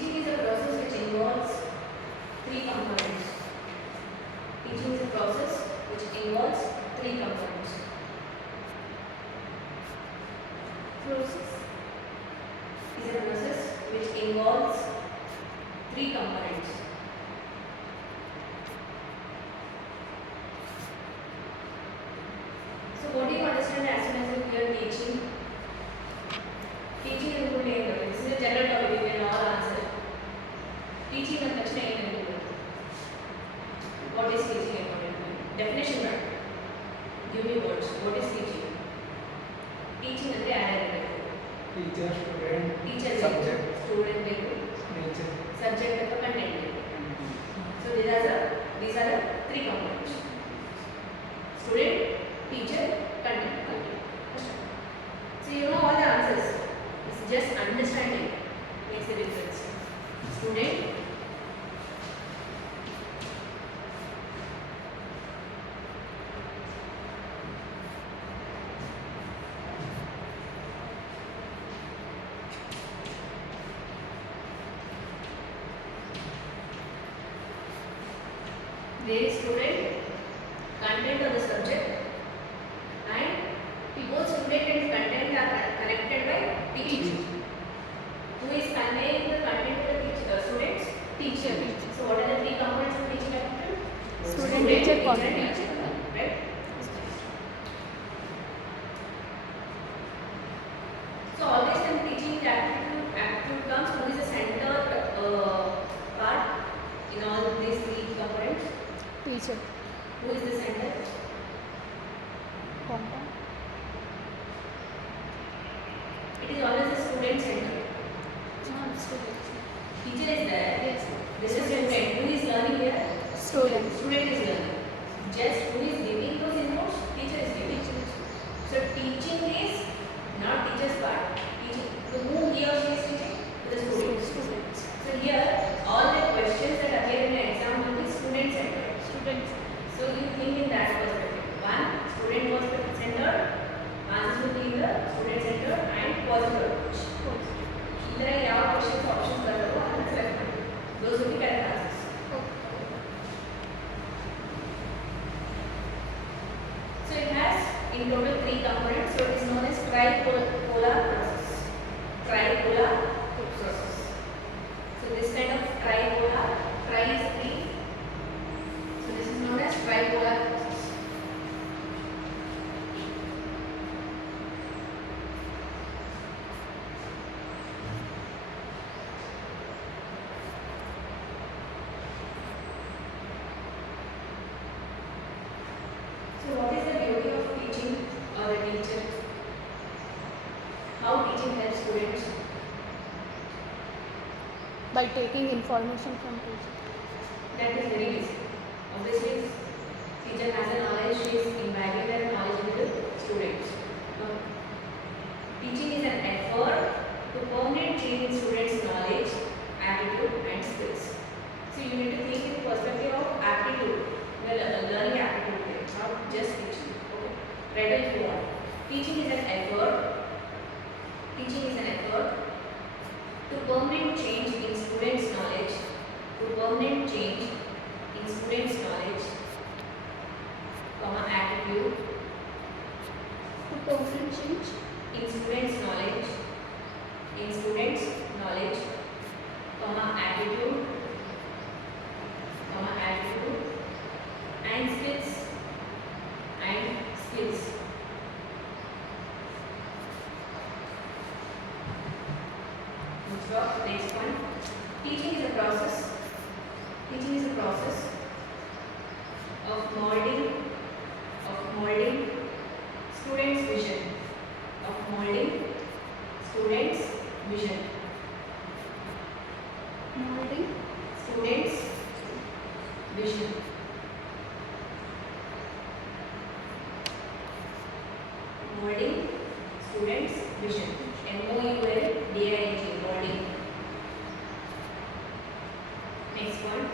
Teaching is a process which involves three components. Teaching is a process which involves three components. Process is a process which involves three components. So what do you understand as soon as you hear teaching? Teaching is good name. This is a general topic you can all answer. Teaching is the name. What is teaching? Definition right? Give me words. What is teaching? Teaching is the added. Teacher, student, Teacher subject, student nature. subject content. So these are the three components. Student, teacher, content. So you know all the answers. It's just understanding makes a difference. Student, there is student, content of the subject, and both student and content are connected by teacher. Who is conveying the content to the students? Teacher. So what are the three components of teaching aptitude? Student, teacher, and content. teacher. Right? So always when teaching aptitude comes, who is the center part in all these three components? Teacher. Who is the center? Content. It is always the student center. Student. Teacher is there. Yes. This is student. Who is learning here? Student. Student is learning. Just who is giving those inputs? Teacher is giving. So teaching is not teacher's part. Teaching. To whom he or she is teaching? To the students. So here all the questions that appear in the exam will be student centered. Students. So you think in that perspective. One, student was centered. Answers will be in the student centered and positive approach. There are ಯಾವ questions options ಬರಬೇಕು ಅದನ್ನ select ಮಾಡಿ. Those will be correct answers. So it has in total three components. So it is known as tripolar process. Tripolar process. So this kind of tripolar, tri is three. So this is known as tripolar process. So what is the beauty of teaching or a teacher? How teaching helps students? By taking information from teacher. That is very basic. Obviously, teacher has a knowledge, she is imbibing that knowledge with the students. Now, teaching is an effort to permanent change in students' knowledge, attitude and skills. So you need to think in perspective of aptitude. Well, learning aptitude, not just teaching. Okay. Write it if you want. Teaching is an effort. Teaching is an effort to permanent change in students' knowledge. To permanent change in students' knowledge, attitude. To permanent change in students' knowledge. In students' knowledge, attitude. Attitude and skills. And skills. Next one. Teaching is a process. Teaching is a process of molding students' vision. Of molding students' vision. Molding students' vision. Molding students' vision. MOULDING. Molding. Next one.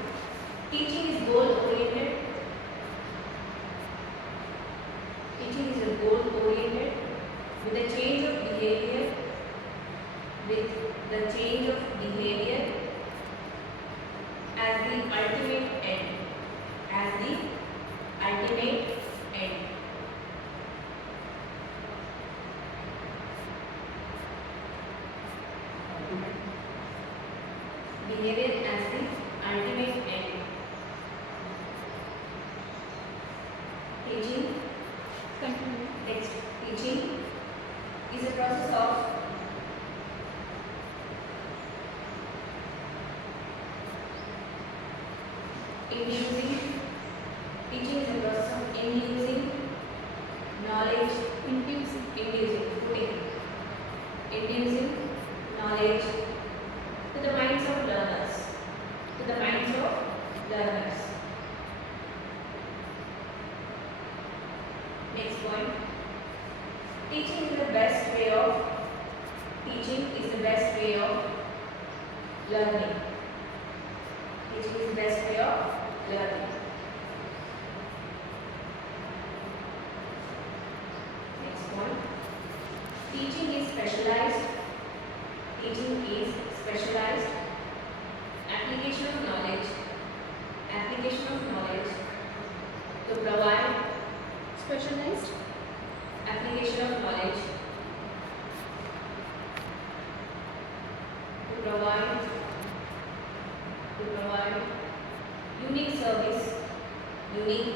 Teaching is goal oriented. Teaching is a goal oriented with a change of behavior. With the change of behavior career as the ultimate end. Teaching. Continue. Next, teaching is a process of inducing. Teaching is a process of inducing knowledge. Inducing knowledge to the minds of learners. Next point. Teaching is the best way of learning. Teaching is the best way of learning. Next point. Teaching is specialized. Application of knowledge to provide. Specialized. Application of knowledge to provide unique service to meet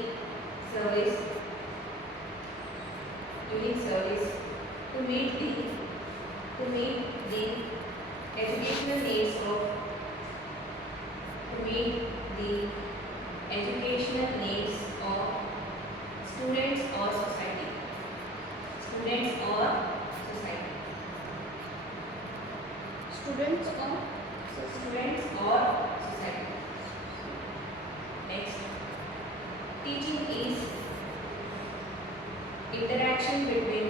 the educational needs of students or society. Students or society. Next, teaching is interaction between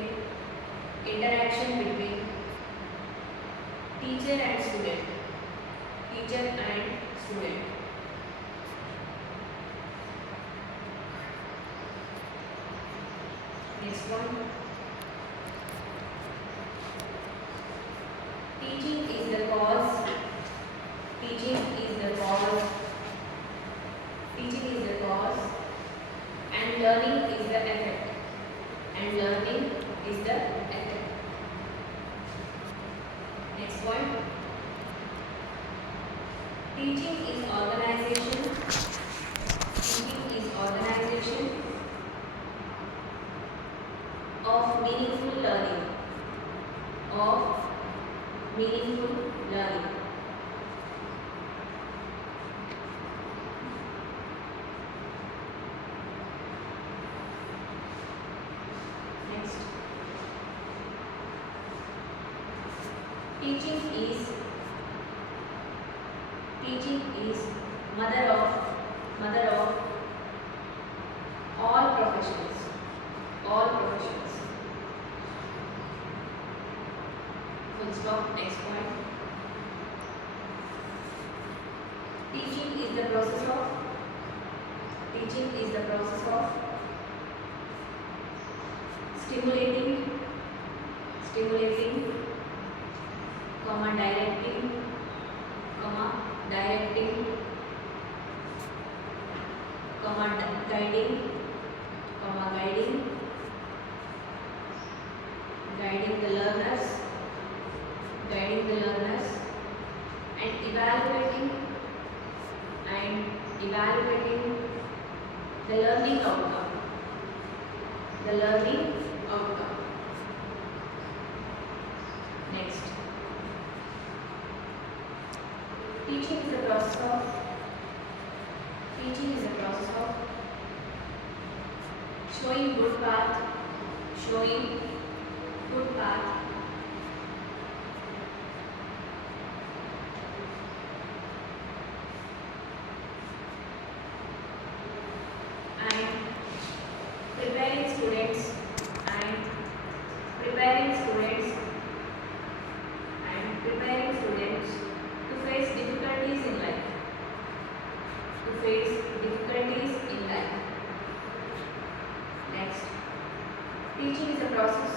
teacher and student. Next one. Teaching is the cause. And learning is the effect. Next point. Teaching is organization of meaningful learning. Next. Teaching is mother of all professions. Full stop. Next point. Teaching is the process of stimulating, directing, guiding the learners, and evaluating the learning outcome. Next. Teaching is the process of showing good path, and preparing students to face difficulties in life. Next, teaching is a process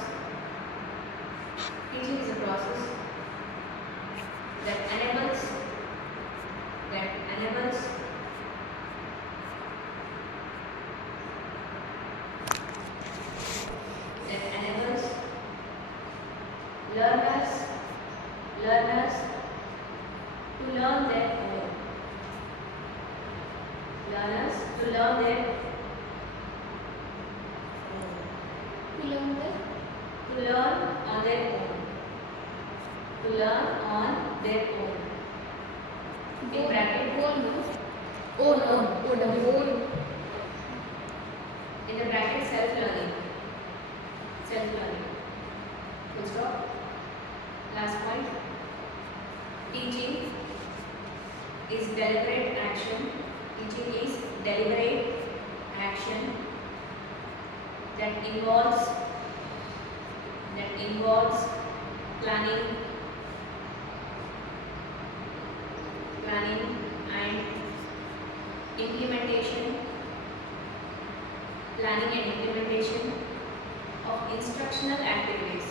that enables learners to learn their own. to learn their To learn the to learn on their own. To learn on their own. In bracket, goal, no? Own. Goal. In the bracket, self-learning. Self-learning. Full stop. Last point. Teaching is deliberate action. Teaching is deliberate action that involves planning and implementation of instructional activities.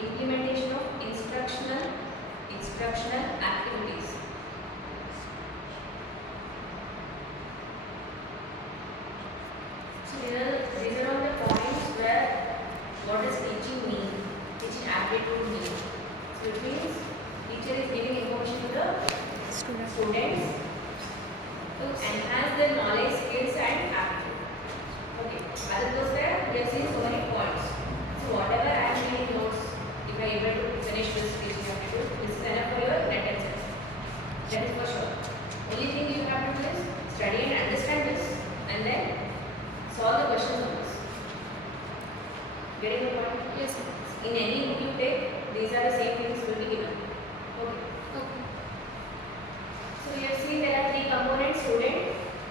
Implementation of instructional activities. So these are all the points where what does teaching mean? Teaching aptitude mean? So it means teacher is giving information to the students to enhance their knowledge, skills and aptitude. Okay. Other those there we have seen so many points. So whatever I am reading notes, if I am able to finish this teaching aptitude, this is enough for your attention. That is for sure. Only thing you have to do is study and understand this and then solve the questions on this. Getting the point? Yes, sir. In any book you take, these are the same things will be given. Okay. Okay. So we have seen there are three components: student,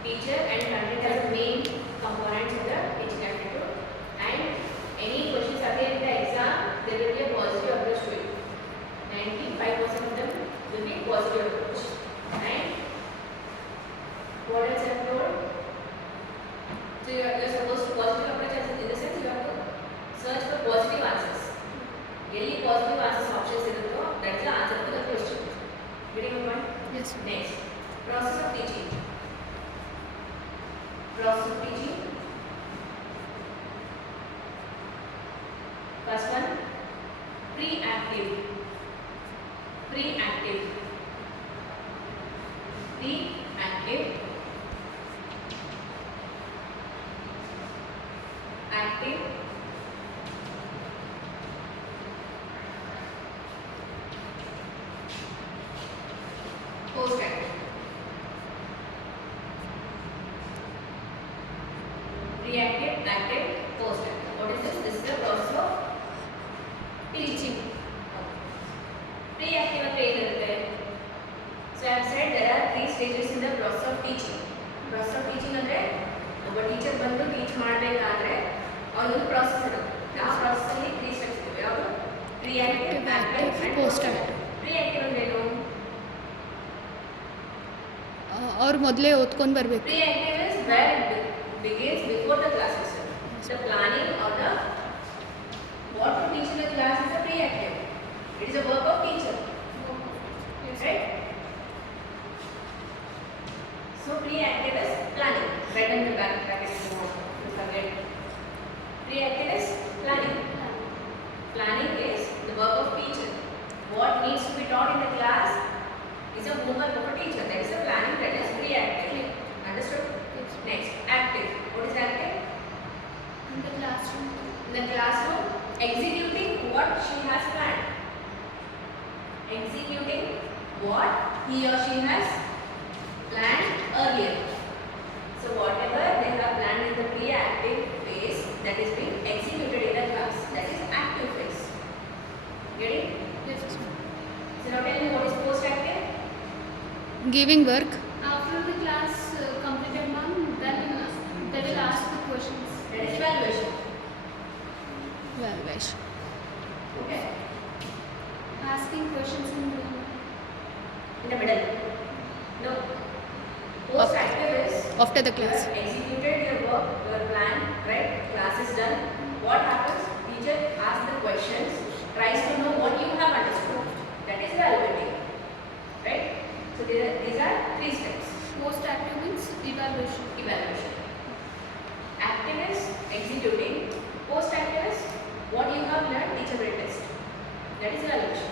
teacher, and content as the main components of the teaching aptitude. And any questions appear in the exam, there will be a positive approach to it. 95% of them will be positive approach. And what else I have told? So you are supposed to positive approach as in the sense you have to search for positive answers. Really positive answers options in the that is the answer to the question. Getting my point? Yes, sir. Next, process of teaching. First one, pre-active. Active. Post-active. Reactive, active, post-active. What is this? This is the process of teaching. Pre-active and pre-active. So I have said there are three stages in the process of teaching. Process of teaching ಅಂದ್ರೆ ಒಬ್ಬ teacher ಬಂದು teach ಮಾಡಬೇಕಾದ್ರೆ ಅವನೊಂದು process ಇರುತ್ತೆ. ಆ process ಅಲ್ಲಿ 3 steps ಇವೆ. ಯಾವುದು? ಪ್ರಿಯಾಕ್ಟಿವ್, ಆಕ್ಟಿವ್ ಅಂಡ್ ಪೋಸ್ಟ್ ಆಕ್ಟಿವ್. ಪ್ರಿಯಾಕ್ಟಿವ್ ಅಂದ್ರೆ ಏನು? ಅವ್ರು ಮೊದಲೇ ಓದ್ಕೊಂಡು ಬರಬೇಕು. Pre-active is where it begins before the class is done. The planning or the what to teach in the class is a pre-active. It is a work of teacher. Right? So pre-active is planning. Write in the bracket if you want to forget. Pre-active is planning. Planning is the work of teacher. What needs to be taught in the class is a homework of a teacher. That is the planning. That is pre-active. Understood? Yes. Next, active. What is active? In the classroom. In the classroom, executing what she has planned. Executing what he or she has planned earlier. So whatever they have planned in the pre-active phase, that is being executed in the class. That is active phase. Get it? Yes, sir. So now tell me what is post-active? Giving work. After the class completed, ma'am, then they will ask the questions. That is evaluation. Evaluation. Okay. Asking questions in In the middle. No. Post-active is after the you class. have executed your work, your plan, right? Class is done. What happens? Teacher asks the questions, tries to know what you have understood. That is evaluating. Right? So these are 3 steps. Post-active means evaluation. Evaluation. Active is executing. Post-active is what you have learned, teacher will test. That is evaluation.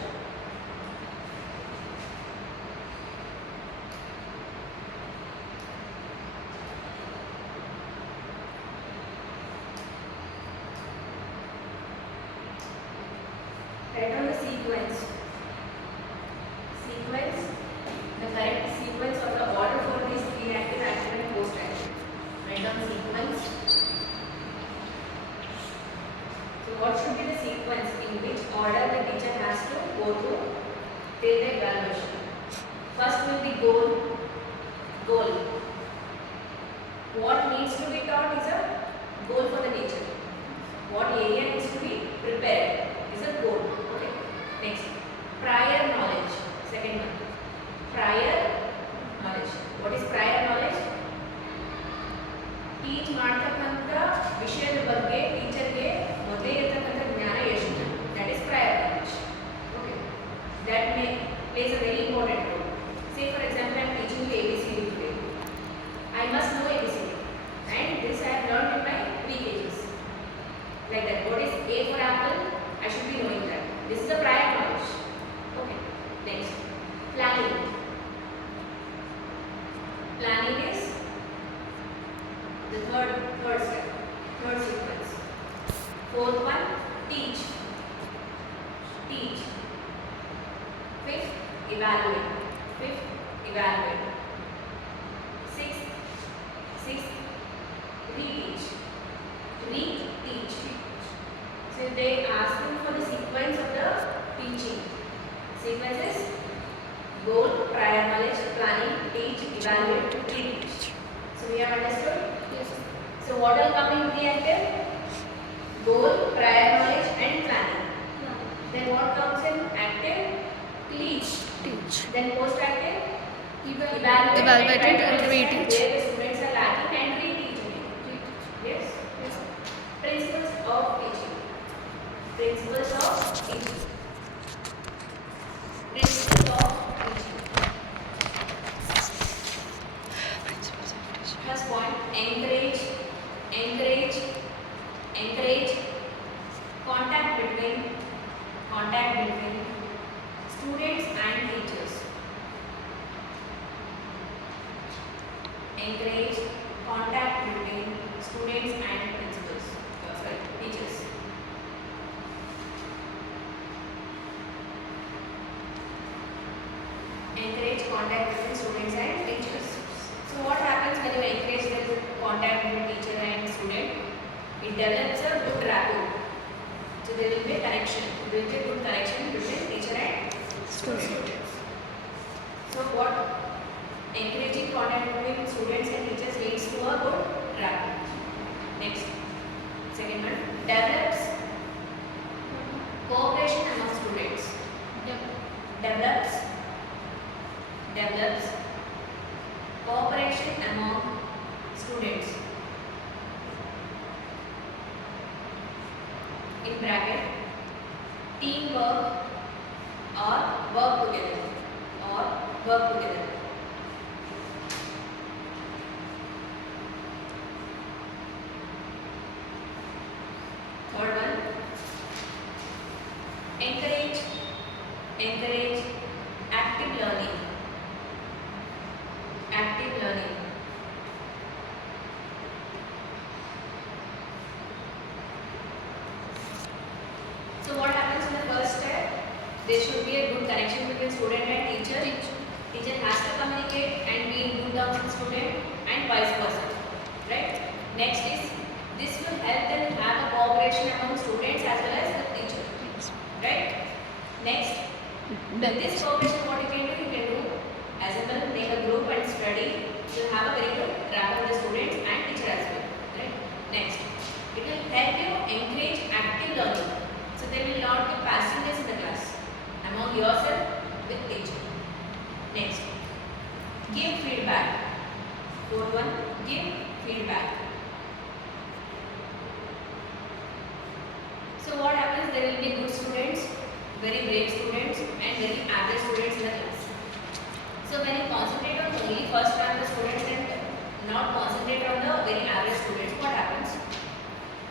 evaluate. Fifth, evaluate. Sixth, reteach. Reteach. So they ask you for the sequence of the teaching. Sequence is goal, prior knowledge, planning, teach, evaluate, reteach. So we have understood? Yes. So what will come in the active? Goal, prior knowledge and planning. Then what comes in active? Teach. Then post active? Evaluate and and understand reteach. where the students are lacking and reteach it. Yes? Yes. Principles of teaching. Principles of teaching. Principles of teaching. First point, encourage contact between students and teachers. Encourage contact between students and principals. Teachers. Encourage contact between students and teachers. So what happens when you encourage the contact between teacher and student? It develops a good rapport. So there will be a connection. There will be a good connection between teacher and students. So what encouraging contact between students and teachers leads to a good rapport. Next, second one, develops cooperation among students. Develops cooperation among students. In bracket, teamwork or work together. Third one, encourage active learning. So what happens in the first step? There should be a good connection between student and teacher. Teacher has to communicate and be in good terms with student and vice versa. Right? Next is, this will help them have a cooperation among students as well as the teacher. Right? Next, with this cooperation, what you can do as well, make a group and study. You will have a very good rapport with the students and teacher as well. Right? Next, it will help you encourage active learning. So there will not be passiveness in the class among yourself with teacher. Next, give feedback. Fourth one, give feedback. So what happens? There will be good students, very brave students and very average students in the class. So when you concentrate on only first rank the students and not concentrate on the very average students, what happens?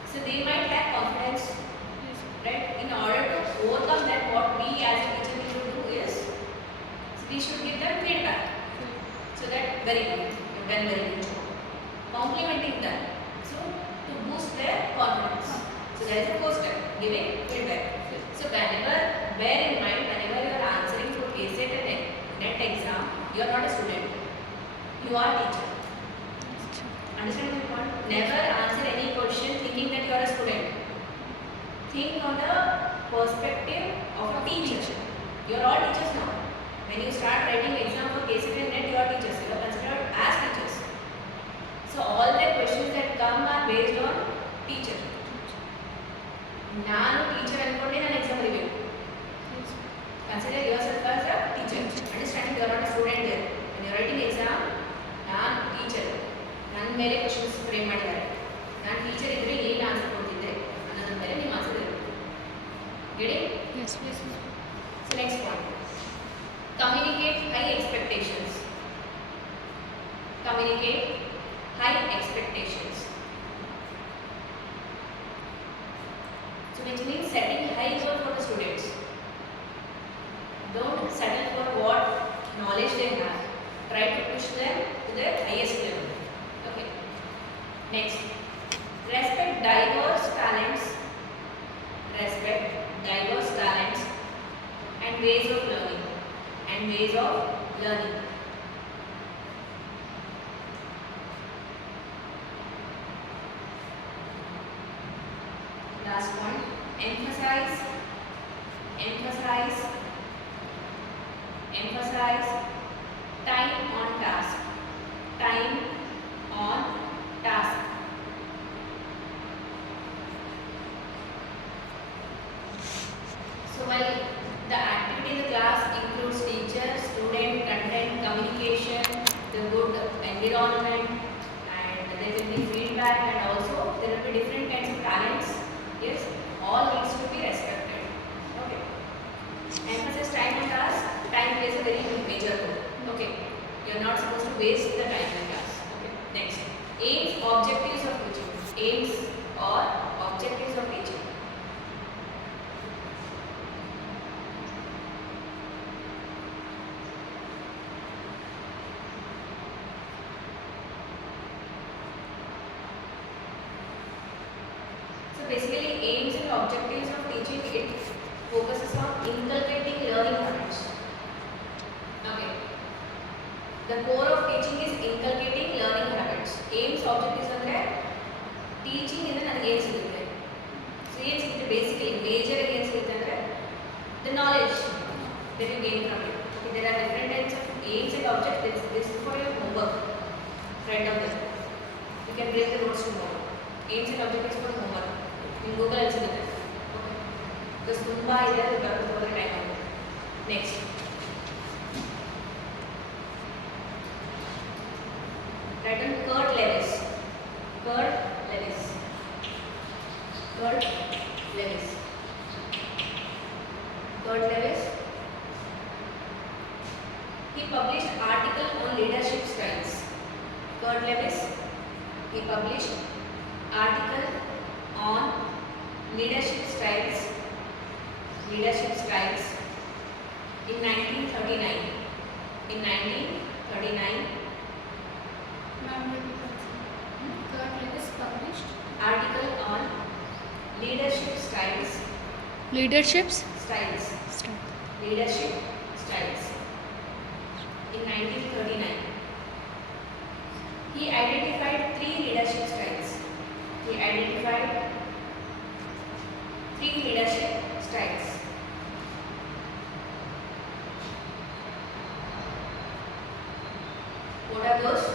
So they might lack confidence. Right? In order to overcome that, what we as a teacher need to do is, we should give them feedback. So that very good, you've done very good job. Complimenting them. So to boost their confidence. So that is the first step, giving feedback. So bear in mind, whenever you are answering to KSET and NET exam, you are not a student. You are a teacher. Understand my point? Never answer any question thinking that you are a student. Think on the perspective of a teacher. You are all teachers now. When you start writing exam for KSET and NET, you are teachers. You are considered as teachers. So all the questions that come are based on teacher. Nanu teacher ankonde nan exam review. Consider yourself as a teacher. Understanding you are not a student there. When you are writing exam, nan teacher. Nan mere questions frame madidare. Nan teacher idre ಏನು answer ಕೊಡ್ತಿದ್ದೆ ಅನ್ನೋದ್ರ ಮೇಲೆ ನೀವು answer ಇರಬೇಕು. Getting? Yes. So next point. Communicate high expectations. So which means setting high goal for the students. Don't settle for what knowledge they have. Try to push them to their highest level. Okay. Next. Respect diverse talents and ways of learning and ways of learning. Last point, emphasize time on task. Time on task. So while the activity in the class includes teacher, student, content, communication, the good environment, and there will be feedback, and also there will be different kinds of talents. Yes, all needs to be respected. Okay. Emphasis time on task. Time plays a very major role. Okay. You are not supposed to waste the time in class. Okay. Next. Aims, objectives of teaching. Aims or objectives of teaching. So basically, aims and objectives of teaching, it focuses on inculcating learning habits. Okay. The core of teaching is inculcating learning habits. Aims, objectives ಅಂದ್ರೆ teaching ಇಂದ ನನಗೆ ಏನು ಸಿಗುತ್ತೆ. So ಏನು ಸಿಗುತ್ತೆ basically major ಏನು ಸಿಗುತ್ತೆ ಅಂದ್ರೆ the knowledge that you gain from it. Okay, there are different types of aims and objectives. This is for your homework. Write down that. You can break the notes tomorrow. Aims and objectives for homework. In Google ಅಲ್ಲಿ ಸಿಗುತ್ತೆ. Okay. Because ತುಂಬಾ ಇದೆ ಅದು ಬರ್ಕೊಂಡು ಹೋದ್ರೆ time ಆಗುತ್ತೆ. Next. Write down Kurt Lewis. Kurt Lewis. Kurt Lewis. Kurt Lewis. He published article on leadership styles. Kurt Lewis. He published article on leadership styles. Leadership styles in 1939. In 1939. Kurt Lewis published Article on leadership styles. leaderships. Leadership styles in 1939. He identified 3 leadership styles. He identified 3 leadership styles. What are those?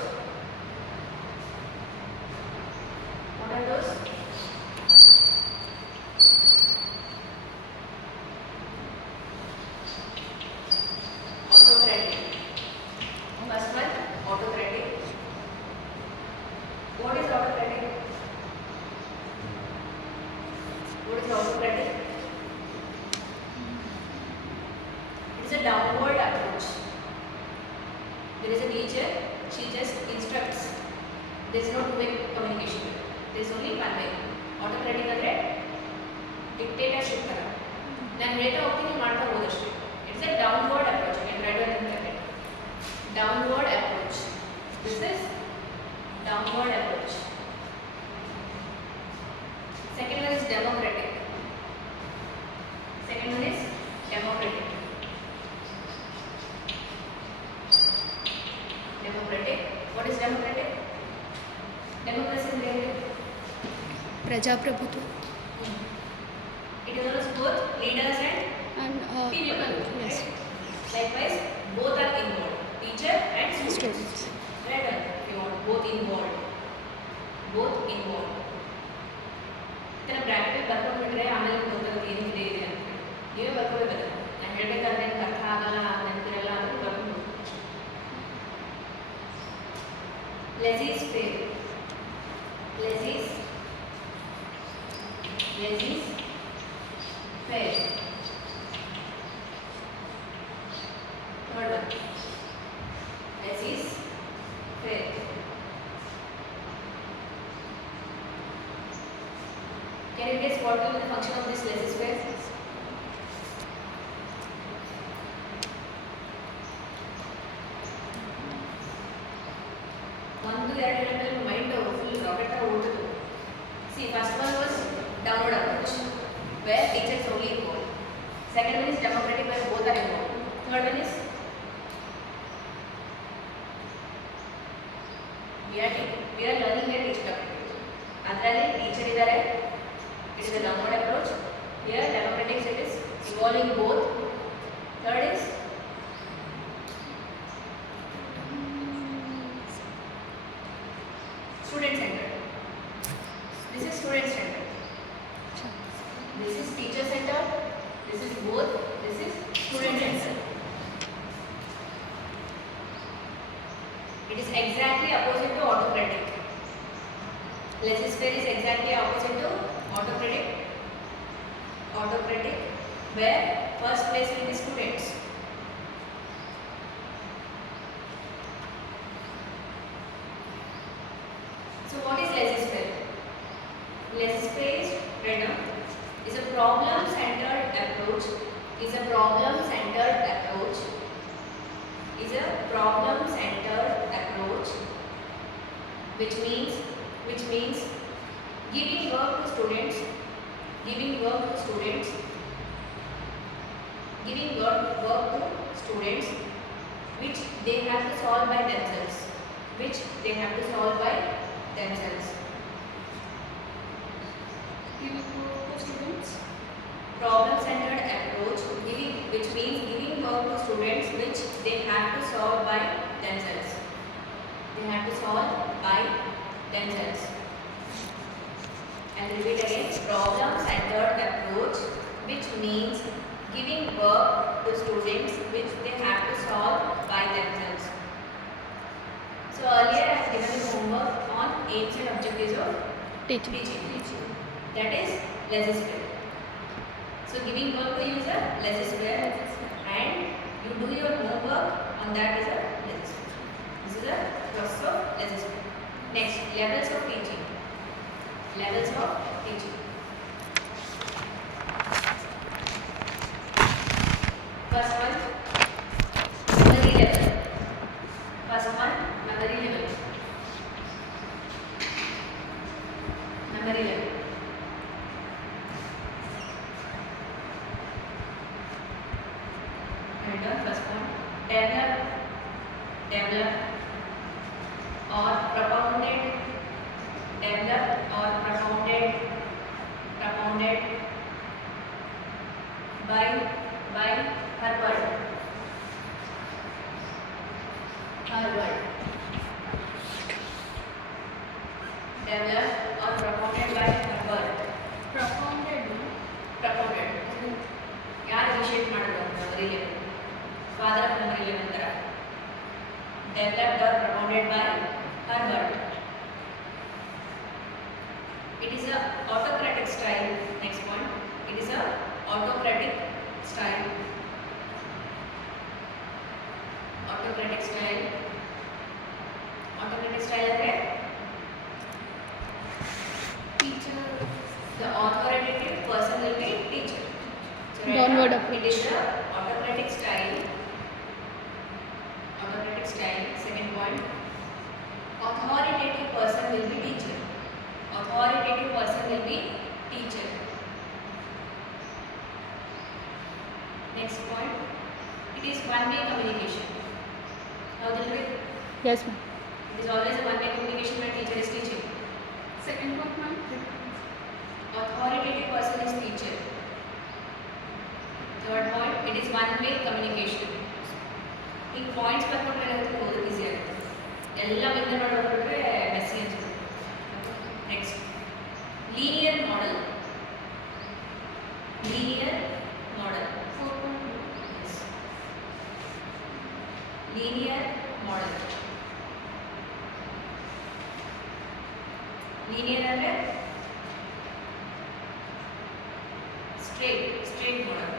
What are those? Autocratic. First one, autocratic. What is autocratic? What is autocratic? It is a downward approach. There is a teacher, she just instructs. There is no two-way communication. There is only one way. Autocratic ಅಂದರೆ dictatorship ತರ. ನಾನು ಹೇಳ್ತಾ ಹೋಗ್ತೀನಿ ಮಾಡ್ತಾ ಹೋದಷ್ಟೇ. It's a downward approach. You can write down in it. Downward approach. This is downward approach. Second one is democratic. Second one is democratic. Democratic. What is democratic? Democracy is related. Prajaprabhutva. It involves both leaders and people. Yes. Right? Likewise, both are involved. Teacher and students. Right? If you want both involved. Both involved. ಇದನ್ನ bracket ಬರ್ಕೊಂಡ್ಬಿಟ್ರೆ ಆಮೇಲೆ ಗೊತ್ತಾಗುತ್ತೆ ಏನಿದೆ ಇದೆ ಅಂತ. ನೀವೇ ಬರ್ಕೋಬೇಕು. ನಾನು ಹೇಳ್ಬೇಕಾದ್ರೆ ನಿಮ್ಗೆ ಅರ್ಥ ಆಗಲ್ಲ ನೆನಪಿರಲ್ಲ ಅಂದ್ರೆ ಬರ್ಕೊಂಡು. Laissez-faire. Laissez-faire. Third one. Laissez-faire. Can you guess what will be the function of this laissez-faire? ಒಂದು ಎರಡು ಹೇಳಿದ್ರೆ ಮೈಂಡ್ ಫುಲ್ ರಾಕೆಟ್ ತರ ಓಡ್ತಿತ್ತು. See, first one was downward approach, where teachers only involved. Second one is democratic, where both are involved. Third one is involving both. Third is student centered. This is student centered. This is teacher centered. This is both. This is student centered. It is exactly opposite to autocratic. Laissez-faire is exactly opposite to autocratic. Autocratic, where first place will be students. So what is laissez-faire? Laissez-faire is written is a problem-centered approach. Is a problem-centered approach. Is a problem-centered approach, which means giving work to students, giving work to students, giving work to students, which they have to solve by themselves, which they have to solve by themselves. Giving work to students. Problem-centered approach, which means giving work to students which they have to solve by themselves. They have to solve by themselves. And repeat again, problem-centered approach, which means giving work to students which they have to solve by themselves. So earlier I have given you homework on aims and objectives of teaching. That is laissez-faire. So giving work to you is a laissez-faire, and you do your homework on that is a laissez-faire. This is a process of laissez-faire. Next, levels of teaching. Levels of teaching. First one, memory level. First one, memory level. Memory level. First one, develop or propounded by Harvard. Develop or propounded by Harvard. Propounded. ಯಾರು initiate ಮಾಡೋದು memory level? Father of memory level ತರ. Developed or propounded by Harvard. It is a autocratic style. Next point. It is a autocratic style. Autocratic style. Autocratic style ಅಂದ್ರೆ Teacher. the authoritative person will be teacher. So Downward it approach. is the autocratic style. Autocratic style. Second point. Authoritative person will be teacher. Authoritative person will be teacher. Next point. It is one-way communication. How do you do it? Yes, ma'am. It is always a one-way communication when teacher is teaching. Second part, ma'am. Authoritative person is teacher. Third point, it is one-way communication. In points ಬರ್ಕೊಂಡ್ರೆ ಏನಾಗುತ್ತೆ ಓದೋದು easy ಆಗುತ್ತೆ. ಎಲ್ಲ ಮುಂದೆ ನೋಡೋದ್ಬಿಟ್ರೆ Messi ಅನ್ಸುತ್ತೆ. Next, linear model. Linear model. Linear model. Linear ಅಂದರೆ straight model.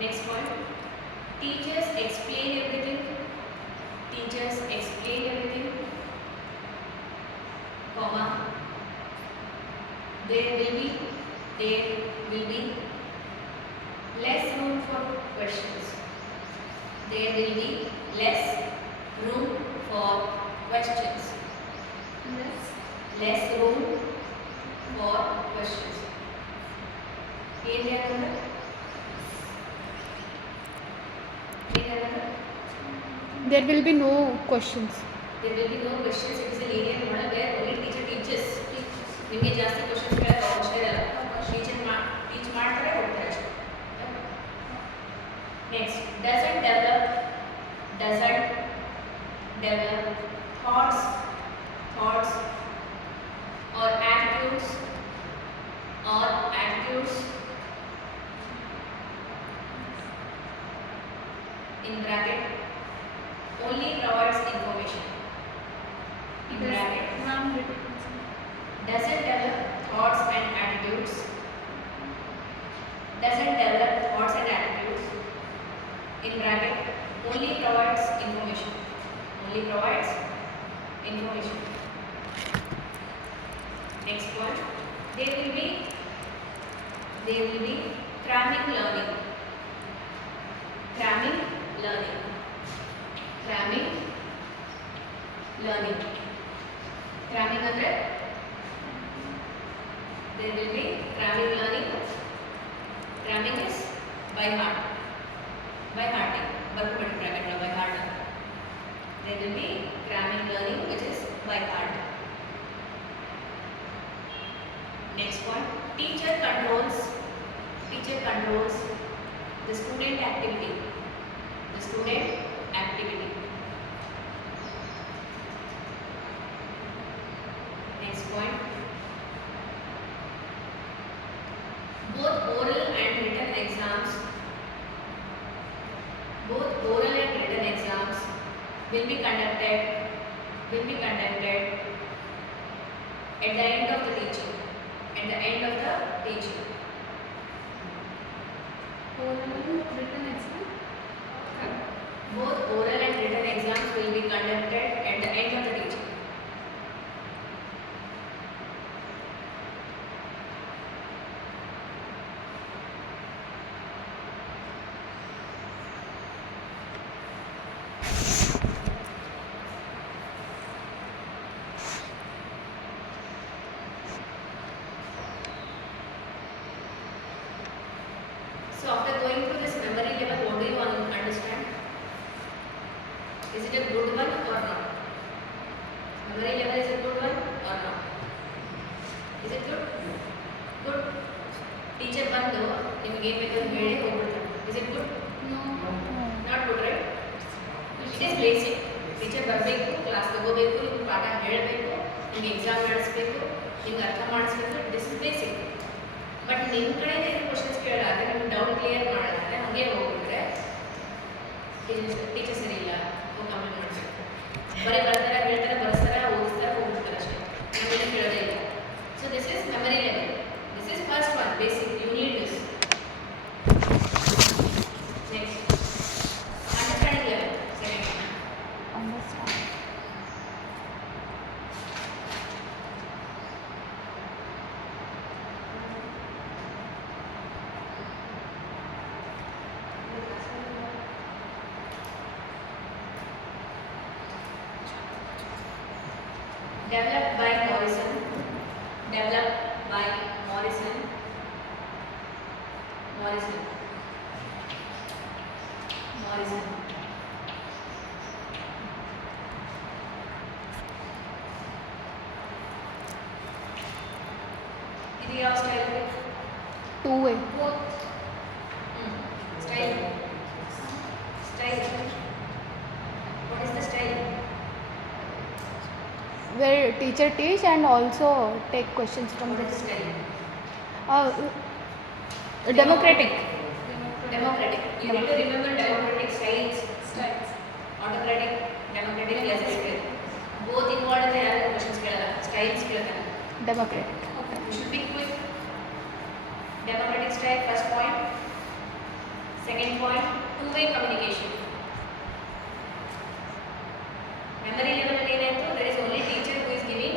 Next point, teachers explain everything, comma, there will be less room for questions. There will be less room for questions. Less room for questions. There will be no questions. There will be no questions. It is a linear model where only teacher teaches. ನಿಮಗೆ ಜಾಸ್ತಿ questions ಕೇಳಕ್ಕೆ ಅವಶ್ಯಕ ಇಲ್ಲ. Teach aptitudes in bracket only provides information. In bracket Ma'am, repeat. doesn't develop thoughts and attitudes. Doesn't develop thoughts and attitudes. In bracket only provides information. Only provides information. Next one. There will be cramming learning. Cramming learning. Cramming learning. Cramming andre there will be cramming learning. Cramming is by heart. By hearting. Bracket by heart. There will be cramming learning which is by heart. Next one. Teacher controls the student activity. The student activity. Next point. Both oral and written exams will be conducted at the end of the teaching. At the end of the teaching. Oral and written exam. Both oral and written exams will be conducted at the end of the teaching. So after going through this memory level, what do you understand? Is it a good one or not? Memory level is a good one or not? Is it good? Good. Teacher ಬಂದು ನಿಮಗೆ ಏನು ಬೇಕಾದ್ರೂ ಹೇಳಿ ಹೋಗ್ಬಿಡ್ತಾರೆ. Is it good? No. Not good, right? It is basic. Teacher ಬರಬೇಕು, class ತಗೋಬೇಕು, ನಿಮ್ಗೆ ಪಾಠ ಹೇಳಬೇಕು, ನಿಮ್ಗೆ ಎಕ್ಸಾಮ್ ನಡೆಸಬೇಕು, ನಿಮ್ಗೆ ಅರ್ಥ ಮಾಡಿಸ್ಬೇಕು. This is basic. ಬಟ್ ನಿಮ್ಮ ಕಡೆ ಏನು ಕ್ವಶನ್ಸ್ ಕೇಳಾದ್ರೆ ನಿಮ್ಗೆ ಡೌಟ್ ಕ್ಲಿಯರ್ ಮಾಡಿದ್ರೆ ಹಾಗೆ ಹೋಗ್ಬಿಟ್ರೆ ಟೀಚರ್ ಸರಿ ಇಲ್ಲ, ಹೋಗಿ ಕಂಪ್ಲೇಂಟ್ ಮಾಡಬೇಕು. ಬರೀ ಬರ್ತಾರೆ, ಹೇಳ್ತಾರೆ, ಬರ್ಸ್ತಾರೆ, ಓದಿಸ್ತಾರೆ, ಹೋಗ್ಬಿಡ್ತಾರೆ ಅಷ್ಟೇ. ನಮ್ಮೇಲೆ ಕೇಳೋದೇ ಇಲ್ಲ. So this is memory level. This is first one, basic. You need this. Next understanding level, second one. Developed by Morrison. ಇದು ಯಾವ style? 2A. Both. Style. What is the style? Where teacher teach and also take questions from What the is the style? democratic. Democratic. You need to remember democratic styles. Autocratic, democratic, yes, style. Both involved in the other questions. Styles. Democratic. You should be quick. Democratic style, first point. Second point, two-way communication. Memory level there is only teacher who is giving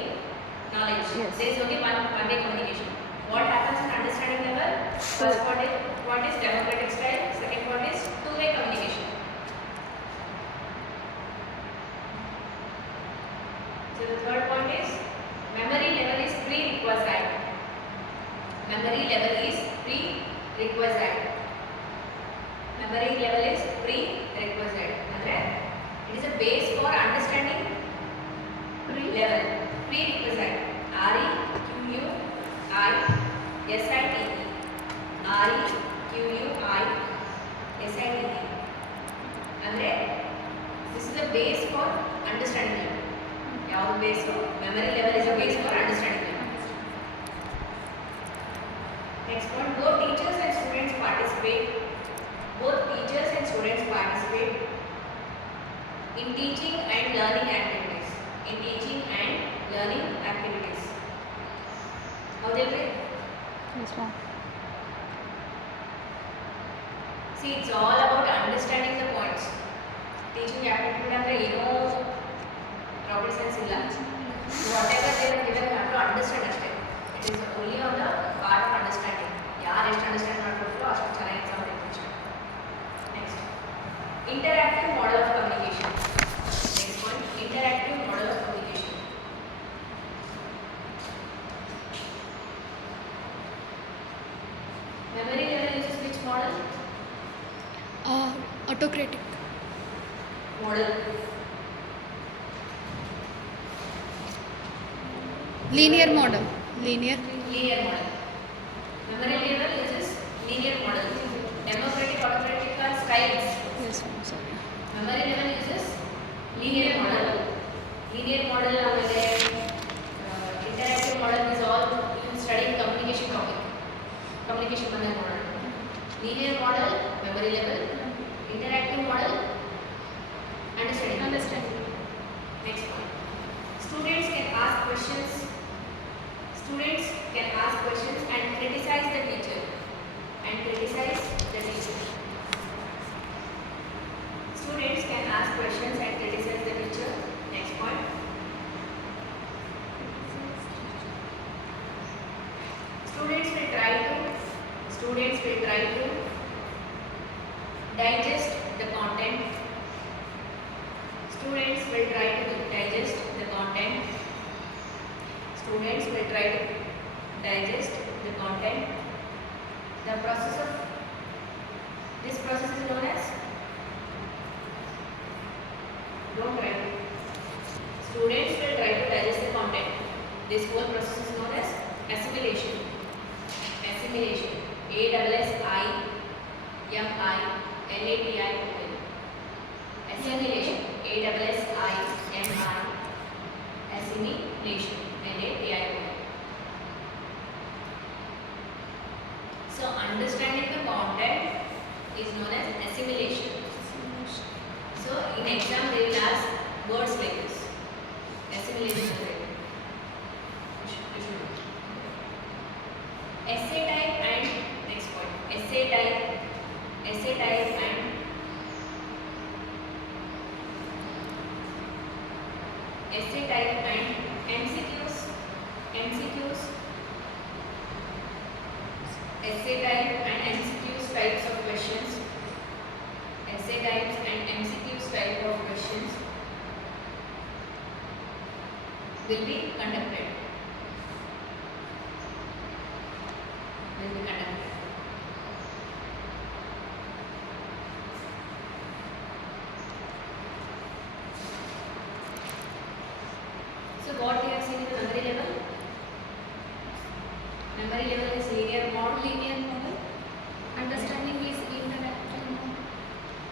knowledge. Yes. There is only one-way communication. What happens in understanding level? First point is democratic style. Second point is two-way communication. So the third point is memory level is prerequisite. Memory level is prerequisite. Memory level is prerequisite. Andre it is a base for understanding level. Prerequisite. REQUISITE. REQUISITE. Andre this is the base for understanding level. ಯಾವ base? Memory level is a base for understanding level. Next point, both teachers and students participate. Both teachers and students participate in teaching and learning activities. In teaching and learning activities. How they play? Yes, ma'am. See, it's all about understanding the points. Teaching aptitude and rocket science illa. Whatever they have given, you have to understand it. It is only on the part of understanding. ಯಾರು ಎಷ್ಟು understand ಮಾಡ್ಕೊಳ್ತಾರೋ ಅಷ್ಟು ಚೆನ್ನಾಗಿ exam ಬರೀತಾರೆ. Next, interactive model of communication. Next point, interactive model of communication. Memory level uses which model? Autocratic. Model. Linear model. Linear. Linear model. Memory level uses linear model. Democratic, autocratic are styles. Yes, ma'am. Sorry. Memory level uses linear model. Linear model ಆಮೇಲೆ interactive model is all studying communication topic. Communication ಬಂದ ನೋಡೋಣ. Linear model, memory level. Interactive model, understanding. Next point. Students can ask questions. Students can ask questions and criticize the teacher. Students can ask questions and criticize the teacher. Next point. Students will try to digest the content. Students will try to digest the content. Students will try to digest the content. The process of this process is known as, don't try to. Students will try to digest the content. This whole process is known as assimilation. Assimilation. A-S-S-I-M-I-L-A-T-I-O-N. Assimilation. A-S-S-I-M-I. Assimilation. L-A-T-I-O-N. So understanding the content is known as assimilation. So in exam they will ask words like this. Assimilation. Essay type and next point. Essay type and MCQs. Essay type and MCQs types of questions. Essay types and MCQs type of questions will be conducted. So what we have seen in the memory level? Memory level is linear model. Understanding is interactive.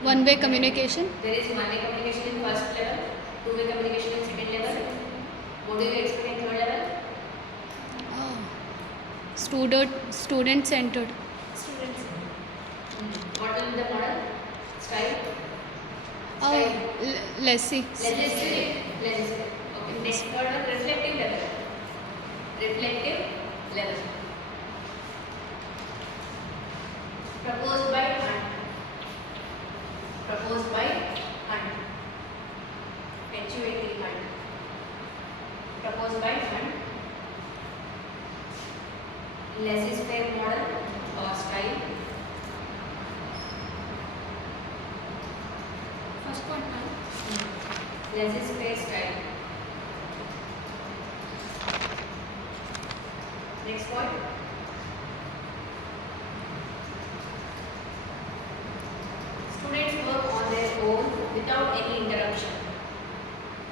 One-way communication. There is one-way communication in first level, two-way communication in second level. What do you expect in third level? Student-centered. What will be the model? Style? Lessy. Legislative. Okay. Next third one, reflective level. Proposed by Hunt. H-U-N-T, Hunt. Proposed by Hunt. Laissez-faire model or style. First point, ma'am. Laissez-faire style. Next point. Students work on their own without any interruption.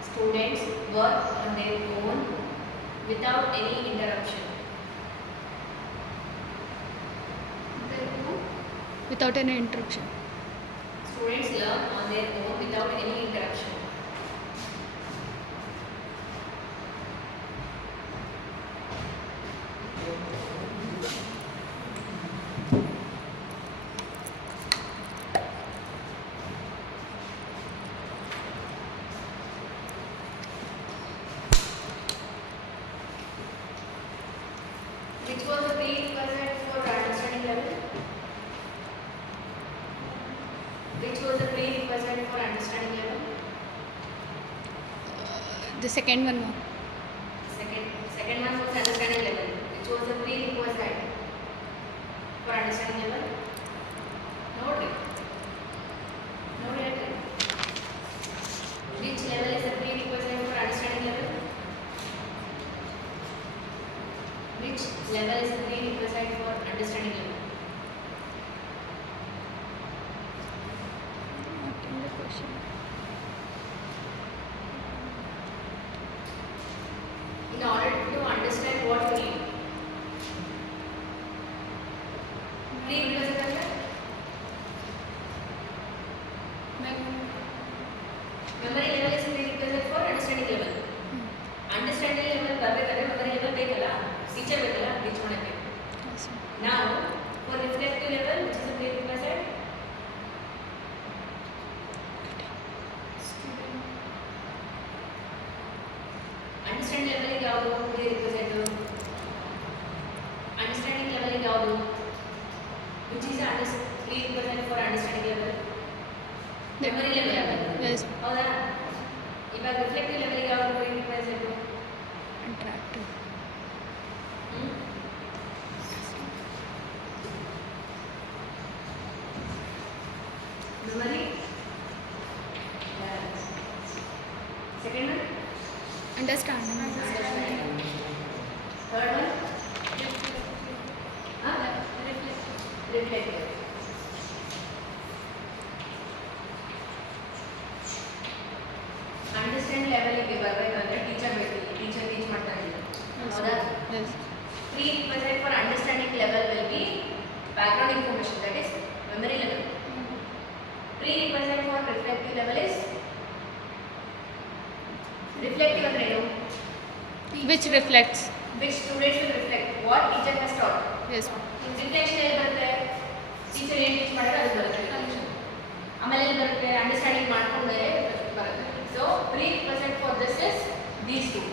Students work on their own without any interruption. Without any interruption. Students learn on their own without any interruption. for understanding level? The second one, ma'am. Second one was understanding level, which was a prerequisite for understanding level. Note it. Which level is a prerequisite for understanding level? Which level is a prerequisite for understanding level? Not in the question. In order to understand what you need, prerequisite है memory level is prerequisite for understanding level. Understanding level करते memory level ಬೇಕಲ್ಲ, teacher ಬೇಕಲ್ಲ reach ಮಾಡಕ್ಕೆ. Yes, ma'am. Now for reflective level, which is a prerequisite, understanding level ಗೆ ಯಾವುದು prerequisite? Understanding level ಗೆ ಯಾವುದು? Which is a prerequisite for understanding level? Memory level. Yes, ಹೌದಾ? ಇವಾಗ reflective level ಗೆ ಯಾವುದು prerequisite? attractive. Memory. Second one. Understanding. Third one. Reflective. Understand level ಗೆ ಬರಬೇಕಂದ್ರೆ ಟೀಚರ್ ಬೇಕು. ಟೀಚರ್ ಟೀಚ್ ಮಾಡ್ತಾರೆ. ಹೌದಾ? Yes. Prerequisite for understanding level will be background information, that is memory level. Prerequisite for reflective level is reflective ಅಂದ್ರೆ ಏನು? Which reflects. Which students will reflect what teacher has taught. Yes. Reflection ಎಲ್ಲಿ ಬರುತ್ತೆ? Teacher ಏನು teach ಮಾಡಿದ್ರೆ ಅದು ಬರುತ್ತೆ reflection. ಆಮೇಲೆ ಎಲ್ಲಿ ಬರುತ್ತೆ? ಅಂಡರ್ಸ್ಟ್ಯಾಂಡಿಂಗ್ ಮಾಡ್ಕೊಂಡ್ಮೇಲೆ ಬರುತ್ತೆ. So prerequisite for this is these two.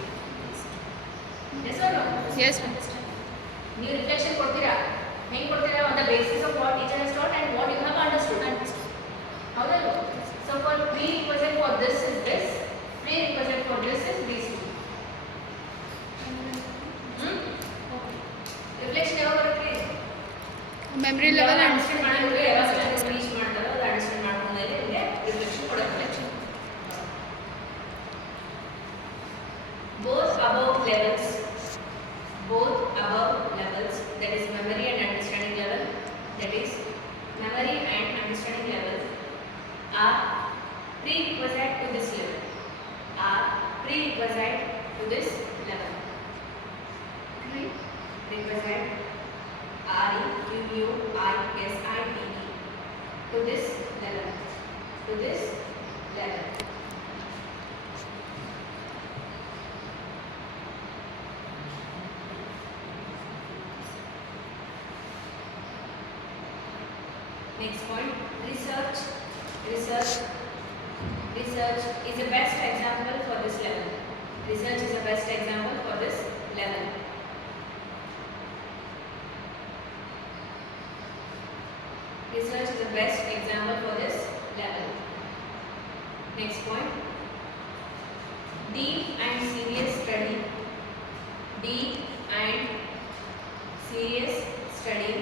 Yes or no? Yes, ma'am. ನೀವು ರಿಫ್ಲೆಕ್ಷನ್ ಕೊಡ್ತೀರಾ, ಹೆಂಗೆ ಕೊಡ್ತೀರಾ? On the basis of what teacher has taught and what you have understood. ಹೌದಲ್ವ? So for prerequisite for this is this, prerequisite for this is these two. Reflection ಯಾವಾಗ ಬರುತ್ತೆ? Memory level and understand ಮಾಡಿದ್ರೆ ಯಾವಾಗ reach ಮಾಡ್ತಾರೋ ಅದು understand ಮಾಡ್ಕೊಂಡ್ಮೇಲೆ ನಿಮಗೆ reflection ಕೊಡುತ್ತೆ. Both above levels, that is memory and understanding level, that is memory and understanding level are prerequisite to this level. Prerequisite to this level. Prerequisite REQUISITE to this level. Next point, research is a best example for this level. Research is a best example for this level. Research is the best example for this level. Next point, deep and serious study. Deep and serious study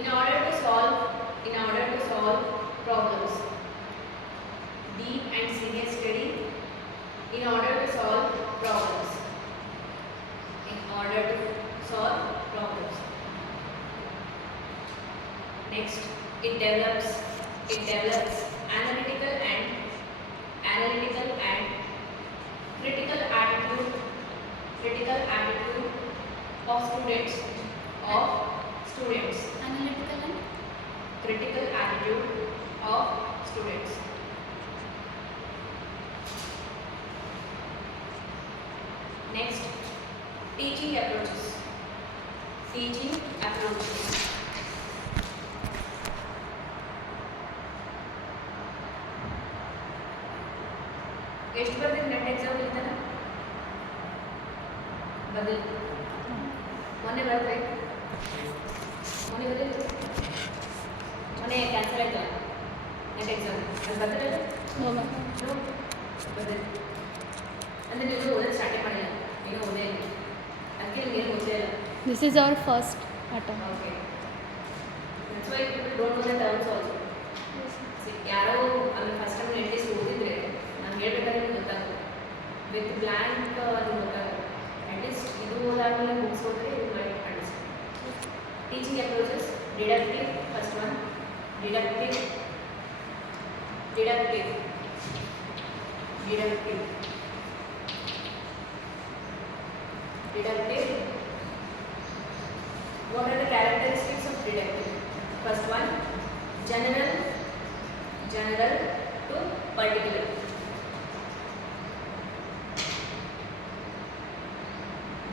in order to solve problems. Deep and serious study in order to solve problems. Next, it develops analytical and critical attitude of students. analytical and Critical attitude of students. Next, teaching approaches. ಎಷ್ಟು ಬರ್ತೀನಿ net exam ಇರ್ತಾನ ಬದಲಿ ಮೊನ್ನೆ ಬರ್ತಾರೆ ಮೊನ್ನೆ cancel ಆಯ್ತಲ್ಲ net exam. And but No, ma'am. no, but then and then you know starting ಮಾಡಿಲ್ಲ you know ಓದೇ ಅದಕ್ಕೆ ನಿಮಗೆ ಓದೇ ಇಲ್ಲ. This is our first attempt. Okay. That's why people don't know the terms also. See, ಯಾರೋ ಅಂದ್ರೆ first time at least ಓದಿದ್ರೆ ನಾನು ಹೇಳ್ಬೇಕಾದ್ರೆ ಗೊತ್ತಾಗುತ್ತೆ ವಿತ್ ಬ್ಲ್ಯಾಂಕ್ ಅದು ಗೊತ್ತಾಗುತ್ತೆ ಅಟ್ಲೀಸ್ಟ್ ಇದು ಓದಾದ್ಮೇಲೆ ಬುಕ್ಸ್ ಓದಿದ್ರೆ you might understand. Teaching approaches deductive first one deductive deductive deductive deductive. What are the characteristics of deductive? First one, general to particular.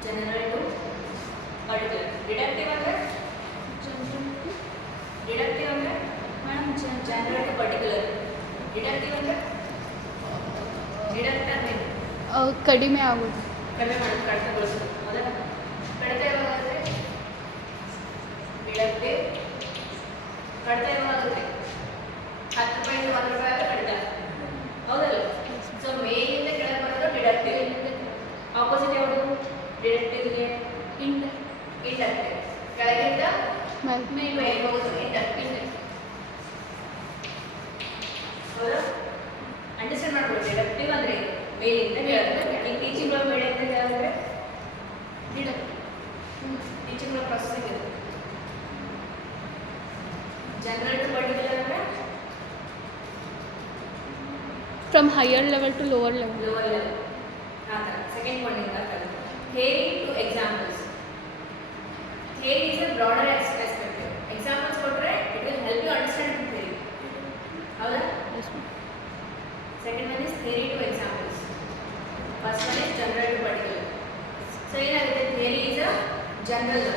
General to particular. Deductive ಅಂದ್ರೆ deductive ಅಂದ್ರೆ Madam, general to particular. Deductive ಅಂದ್ರೆ deduct ಅಂದ್ರೆ ಕಡಿಮೆ ಆಗೋದು. ಕಡಿಮೆ ಮಾಡೋದು ಕಡಿತಗೊಳಿಸೋದು ಹೌದಾ? ಕಡಿತ ಯಾವಾಗಾದ್ರೆ deductive ಕಡಿತ ಯಾವಾಗುತ್ತೆ 10 ರೂಪಾಯಿಂದ 1 ರೂಪಾಯಿ ಆದ್ರೆ ಕಡಿತ ಹೌದಲ್ಲ? ಸೊ ಮೇಲಿಂದ ಕೆಳಗೆ ಬರೋದು ಡಿಡಕ್ಟಿವ್. ಆಪೋಸಿಟ್ ಯಾವುದು ಡಿಡಕ್ಟಿವ್ಗೆ? ಇಂಡಕ್ಟಿವ್. ಕೆಳಗಿಂದ ಮೇಲೆ ಹೋಗೋದು ಇಂಡಕ್ಟಿವ್. ಹೌದಾ? ಅಂಡರ್ಸ್ಟ್ಯಾಂಡ್ ಮಾಡ್ಬೋದು. ಡಿಡಕ್ಟಿವ್ ಅಂದ್ರೆ ಮೇಲಿಂದ ಕೆಳಗೆ. ಈ ಟೀಚಿಂಗ್ ಒಳಗೆ ಮೇಲಿಂದ ಕೆಳಗೆ ಡಿಡಕ್ಟಿವ್. ಟೀಚಿಂಗ್ ಒಳಗೆ ಪ್ರೊಸೆಸಿಂಗ್ ಇದೆ. ಜನರಲ್ ಟು ಪರ್ಟಿಕ್ಯುಲರ್ ಅಂದ್ರೆ From higher level to lower level. lower level. ಆ ಥರ ಸೆಕೆಂಡ್ ಪಾಯಿಂಟ್ ಇಂದ theory to examples. Theory is a broader aspect. Examples ಕೊಟ್ಟರೆ it will help you understand the theory ಹೌದಾ? Second one is theory to examples. First one is general to particular. So ಏನಾಗುತ್ತೆ? Theory is a general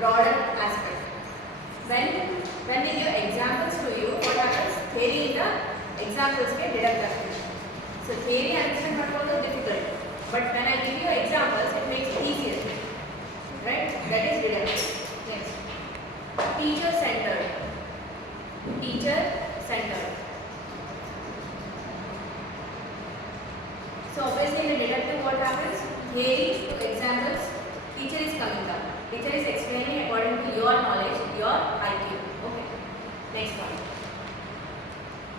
broader aspect. When we give examples to you, what happens? Theory in the examples get deduct ಆಗ್ತದೆ. So theory understand ಮಾಡ್ಕೊಳ್ಳೋದು difficult, but when I give you examples, it makes it easier, right? That is deductive. Next, teacher centered. Teacher centered. So obviously in the deductive, what happens? Theory to examples, teacher is coming up. Teacher is explaining according to your knowledge, your IQ. Okay. Next one.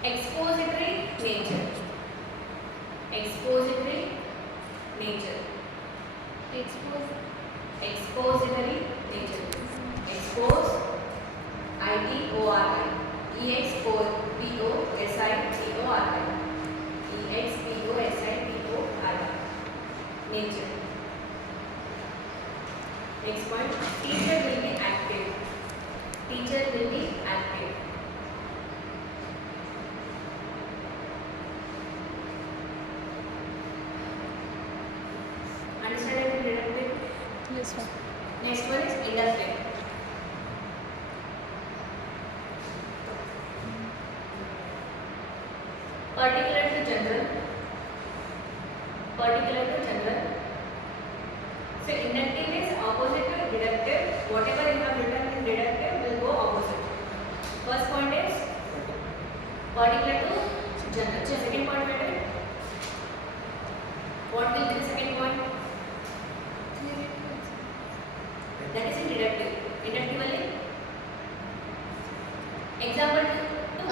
Expository nature. Expository nature. Expository nature. Expose. I-T-O-R-I. E-X-P-O-S-I-T-O-R-I. E-X-P-O-S-I-T-O-R-I. Nature. Next point, teacher will be active. Teacher will be active. Understand the deductive? Yes, sir. Next one is inductive. Particular to general. Particular to general. So inductive is opposite to deductive. Whatever you have written in deductive will go opposite. First point is particular to general. So second point what is? What will be the second point? That is in deductive. Inductive only. Example to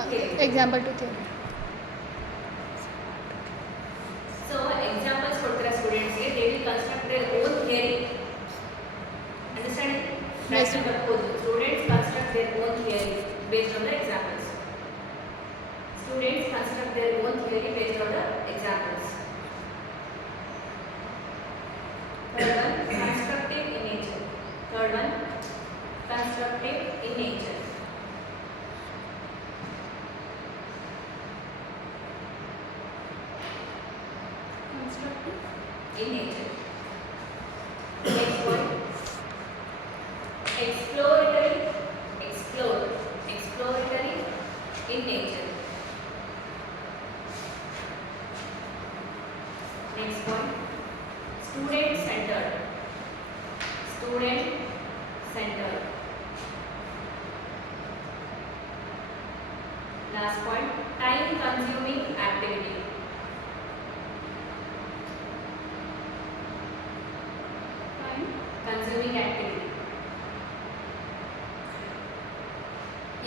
theory. Example to theory. So examples for the students here, they will construct their own theory. Understand? Yes, That's the purpose. Students construct their own theory based on the examples. Students construct their own theory based on the examples. Third one, constructive in nature. Third one, constructive in nature. Constructive In nature. Next one, exploratory in nature. Next one, student centered. Last point, time consuming activity. Time. Consuming activity.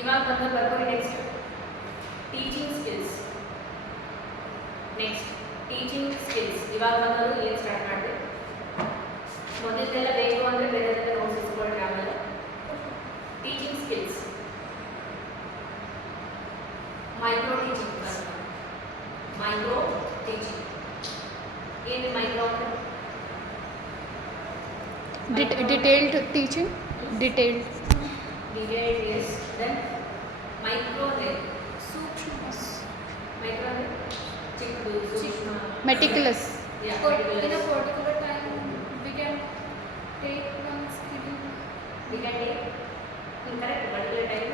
ಇವಾಗ ಬಂದು ಬರ್ಕೊಳ್ಳಿ next teaching skills. Next teaching skills. ಇವಾಗ ಬಂದು ಏನು start ಮಾಡಿದೆ, ಮೊದಲದೆಲ್ಲ ಬೇಕು ಅಂದರೆ ಬೇರೆ ನೋಟ್ಸ್ ಇಸ್ಕೊಳ್ರಿ. ಆಮೇಲೆ teaching skills. Micro teaching. Micro teaching ಏನು ಮೈಕ್ರೋ ಅಂದರೆ Detailed teaching. Detailed. detailed, yes. Then micro then Sukshma. micro then chikku sukshma Meticulous. yeah In a meticulous. particular time, we can take one skill. We can take in correct particular time,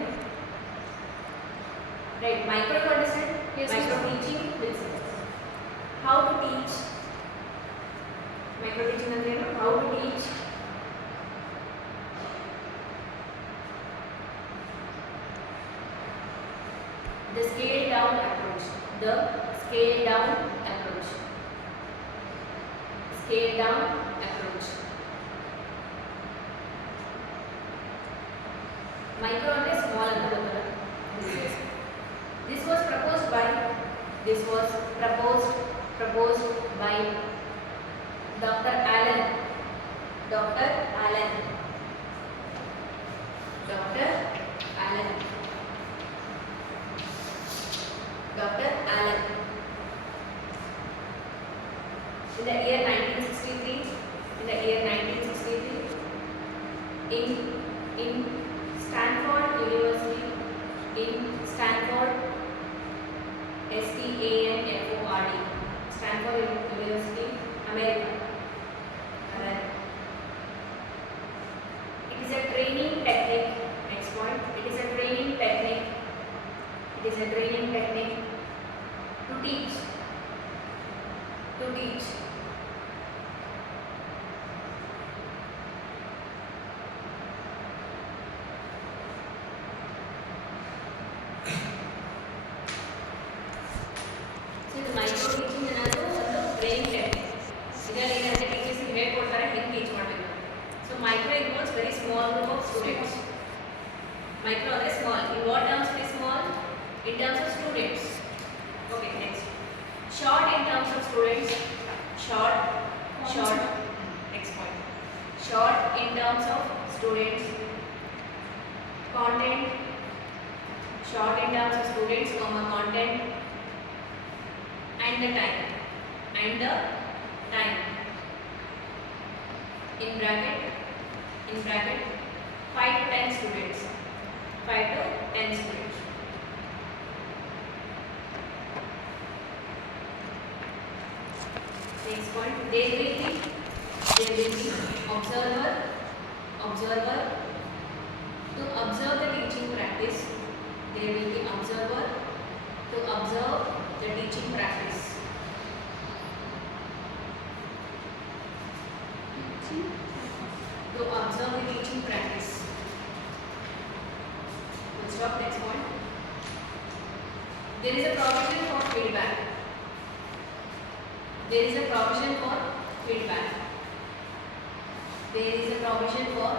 right? Micro to understand. Yes, Micro yes. teaching means how to teach. Micro teaching ಅಂದ್ರೆ ಏನು, how to teach. The scale down approach. The scale down approach. Scale down approach. Micro ಅಂದ್ರೆ small ಅಂತ ಗೊತ್ತಲ್ಲ. This was proposed by Dr. Allen. Dr. Allen. Dr. Allen. Dr. Allen. In the year 1963, in Stanford University, Stanford Stanford University, America. It is a training technique. Next point. It is a training technique. It is a training technique to teach. To teach. So the micro teaching ಅನ್ನೋದು ಒಂದು training technique. ಇದರಲ್ಲಿ ಏನಂದ್ರೆ teachers ಹೇಳ್ಕೊಡ್ತಾರೆ ಹೆಂಗೆ teach ಮಾಡಬೇಕು. So micro involves very small group of students. Micro ಅಂದ್ರೆ small. In what terms it is small? In terms of students. Okay, next. Short in terms of students. Short. Next point. Short in terms of students. Content. Short in terms of students, content. And the time. In bracket 5 to 10 students. 5 to 10 students. Next point, there will be observer to observe the teaching practice. There will be observer to observe the teaching practice. To observe the teaching practice. We'll stop. Next point. There is a provision for feedback. There is a provision for feedback. There is a provision for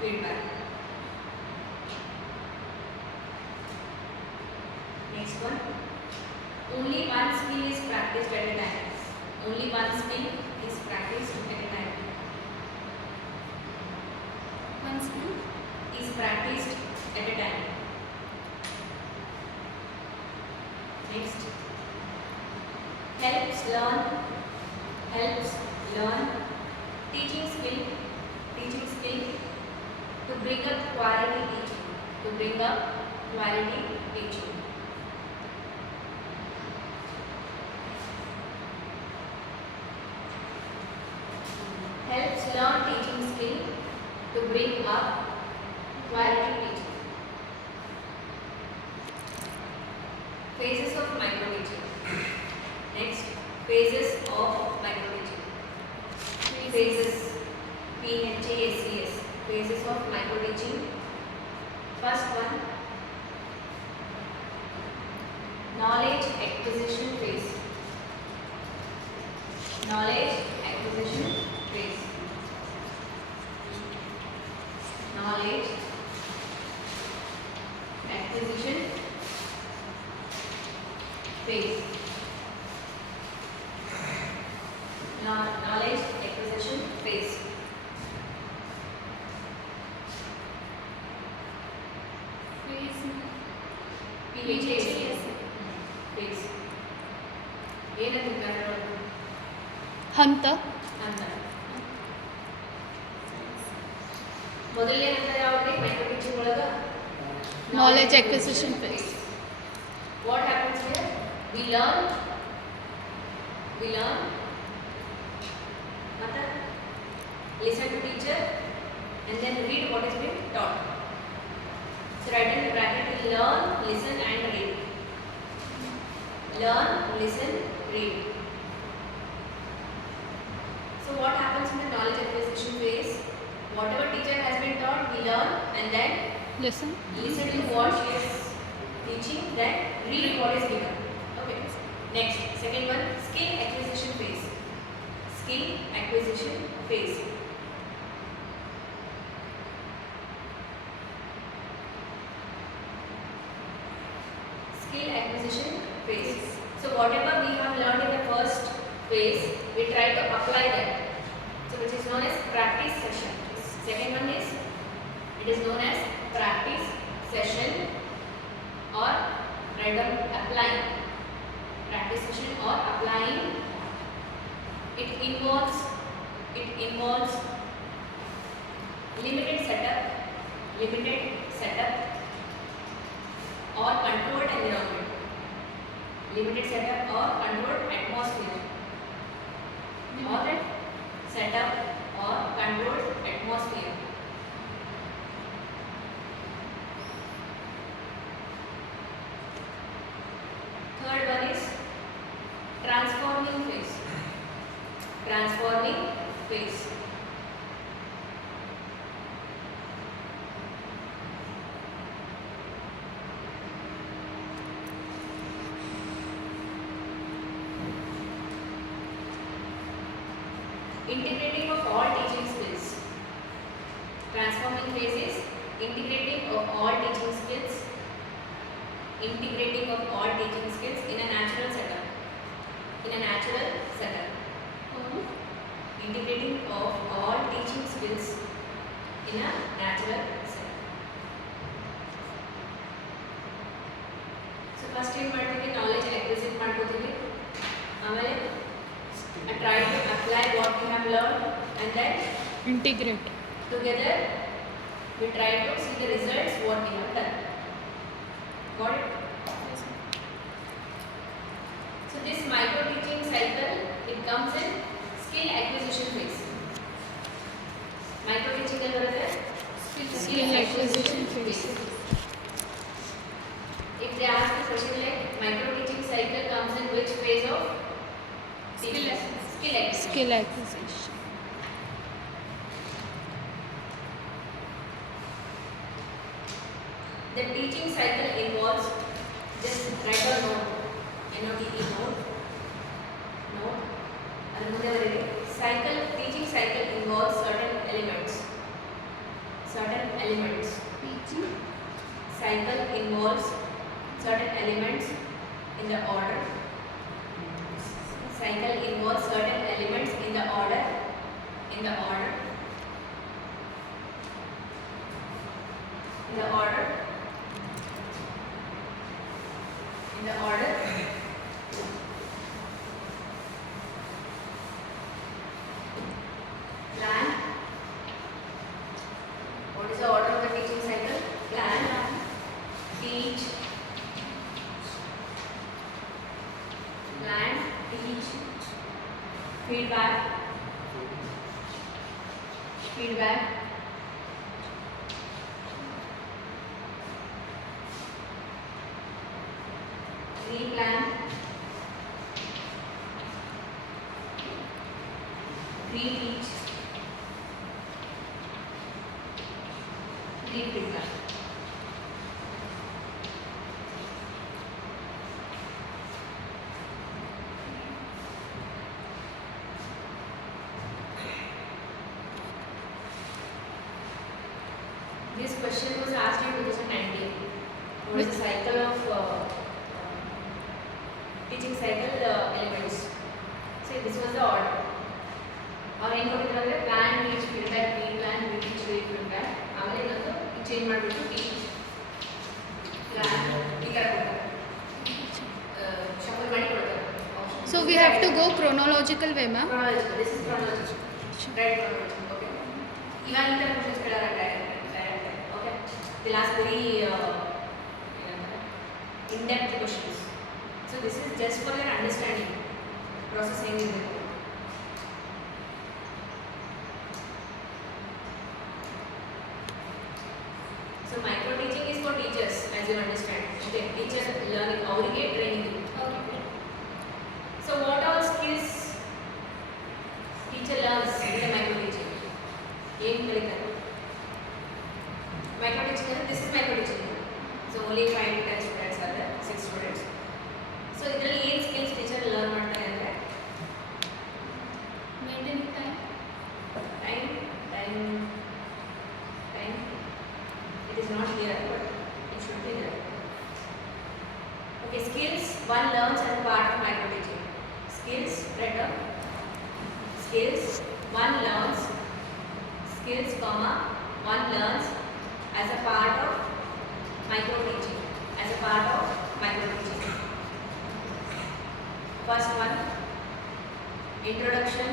feedback. Next one. Only one skill is practiced at a time. Only one skill is practiced at a time. One skill Is practiced at a time. Next. Helps learn teaching skill to bring up quality teaching. Helps learn teaching skill to bring up quality teaching. Phases of micro teaching. Next, phases of micro teaching. Phases, PHASES. Phases of micro teaching. First one, knowledge acquisition phase. Knowledge acquisition phase. Knowledge acquisition phase. PHAS phase. ಏನಂತ ಕನ್ನಡ ಹಂತ ಅಂತ ಮೊದಲನೇ ಹಂತ ಯಾವುದು micro teaching ಒಳಗೆ Knowledge acquisition phase. What happens here? We learn ಮತ್ತೆ listen to teacher and then read what is being taught. So write in the bracket, we learn, listen and read. Learn, listen, read. So what happens in the knowledge acquisition phase? Whatever teacher has been taught, we learn and then listen to what she is teaching, then read what is given. Okay. Next, second one, skill acquisition phase. Skill acquisition phase. Skill acquisition phase. So whatever we have learned in the first phase, we try to apply that. So which is known as practice session. Second one is, it is known as practice session or random applying. Practice session or applying. It involves limited setup or controlled environment. Limited setup or controlled atmosphere. Or setup or controlled atmosphere. Third one is transforming phase. Transforming phase. Integrating of all teaching skills. Transforming phase is integrating of all teaching skills. Integrating of all teaching skills in a natural setup. Integrating of all teaching skills in a natural setup. So first ಏನು ಮಾಡ್ತೀವಿ, knowledge acquisition ಮಾಡ್ಕೋತೀವಿ. ಆಮೇಲೆ try to apply what we have learned and then integrate. Together we try to see the results what we have done. Got it? So this micro teaching cycle, it comes in skill acquisition phase. Micro teaching ಅಲ್ಲಿ ಬರುತ್ತೆ Skill acquisition phase. If they ask the question like micro teaching cycle comes in which phase of teaching? Skill acquisition. The teaching cycle involves, just write a note, NOTE note, and cycle, teaching cycle involves certain elements. Teaching cycle involves certain elements in the order. Cycle involves certain elements in the order. Plan. What is the order of the teaching cycle? Plan, teach, feedback, replan, reteach, refeedback. teaching cycle elements. See, this was the order. Or ಏನು ಕೊಟ್ಟಿದ್ದಾರೆ plan teach feedback B plan B teach B feedback ಆಮೇಲೆ ಇನ್ನೊಂದು change ಮಾಡಿಬಿಟ್ಟು teach plan ಈ ಥರ ಕೊಡ್ತಾರೆ shuffle ಮಾಡಿ ಕೊಡ್ತಾರೆ. So we have to go chronological way, ma'am. Chronological. This is chronological. Right chronological. Okay. ಇವಾಗ ಈ ಥರ ಕ್ವಶನ್ಸ್ ಕೇಳಾರ direct. Okay. The last very in-depth questions. So this is just for your understanding. Processing is it. So micro teaching is for teachers, as you understand. Okay, teacher learning, avrige training. Okay. So what all skills teacher learns in the micro teaching? Em kalidare. Micro teaching, this is micro teaching. So only 5 to 10 students are there, 6 students. So idರಲ್ಲಿ ಏನು skills teacher learn ಮಾಡ್ತಾರೆ ಅಂದ್ರೆ Maintaining time. Time. It is not here, but it should be there. Okay, skills one learns as part of micro teaching. Skills, right up. Skills one learns. Skills, comma one learns as a part of micro teaching. As a part of micro teaching. First one, introduction.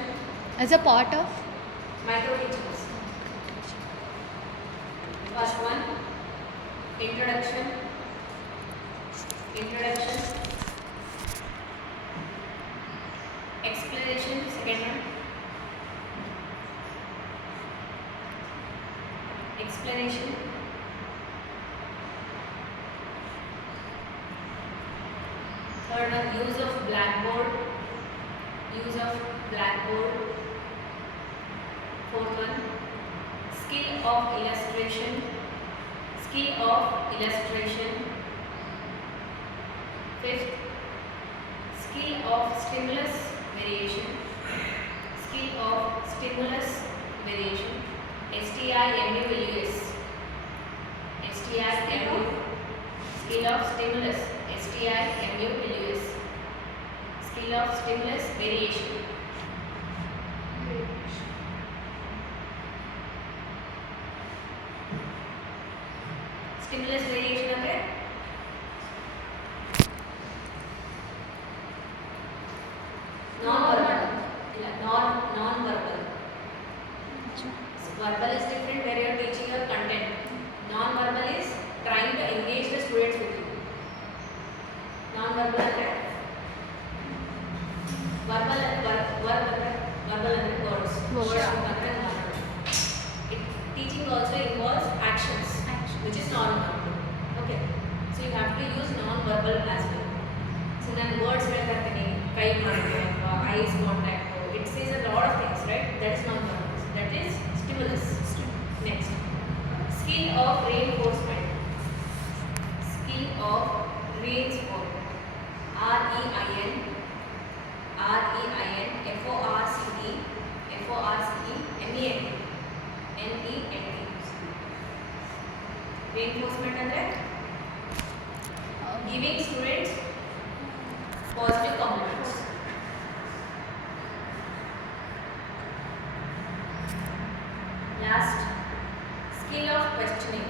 As a part of Micro teachings. First one, introduction. Explanation. Second one, explanation. Third one, use of blackboard. Fourth one, skill of illustration. Fifth, skill of stimulus variation. STIMULUS. Skill of stimulus. STIMULUS. Skill of stimulus variation. Stimulus variation ಅಂದ್ರೆ non-verbal. Verbal is different where you are teaching your content. Non-verbal is trying to engage the students with you. Non-verbal ಅಂದ್ರೆ verbal ಅಂದ್ರೆ words. ಅಂದ್ರೆ teaching also involves actions, which is non-verbal. Okay, so you have to use non-verbal as well. So then words ಹೇಳ್ತೀನಿ ಕೈ ಮಾಡೋದು ಅಥವಾ eyes contact, it says a lot of things, right? That is non-verbal. That is stimulus. Next, skill of reinforcement. Reinforcement ಅಂದ್ರೆ giving students positive compliments. Last, skill of questioning.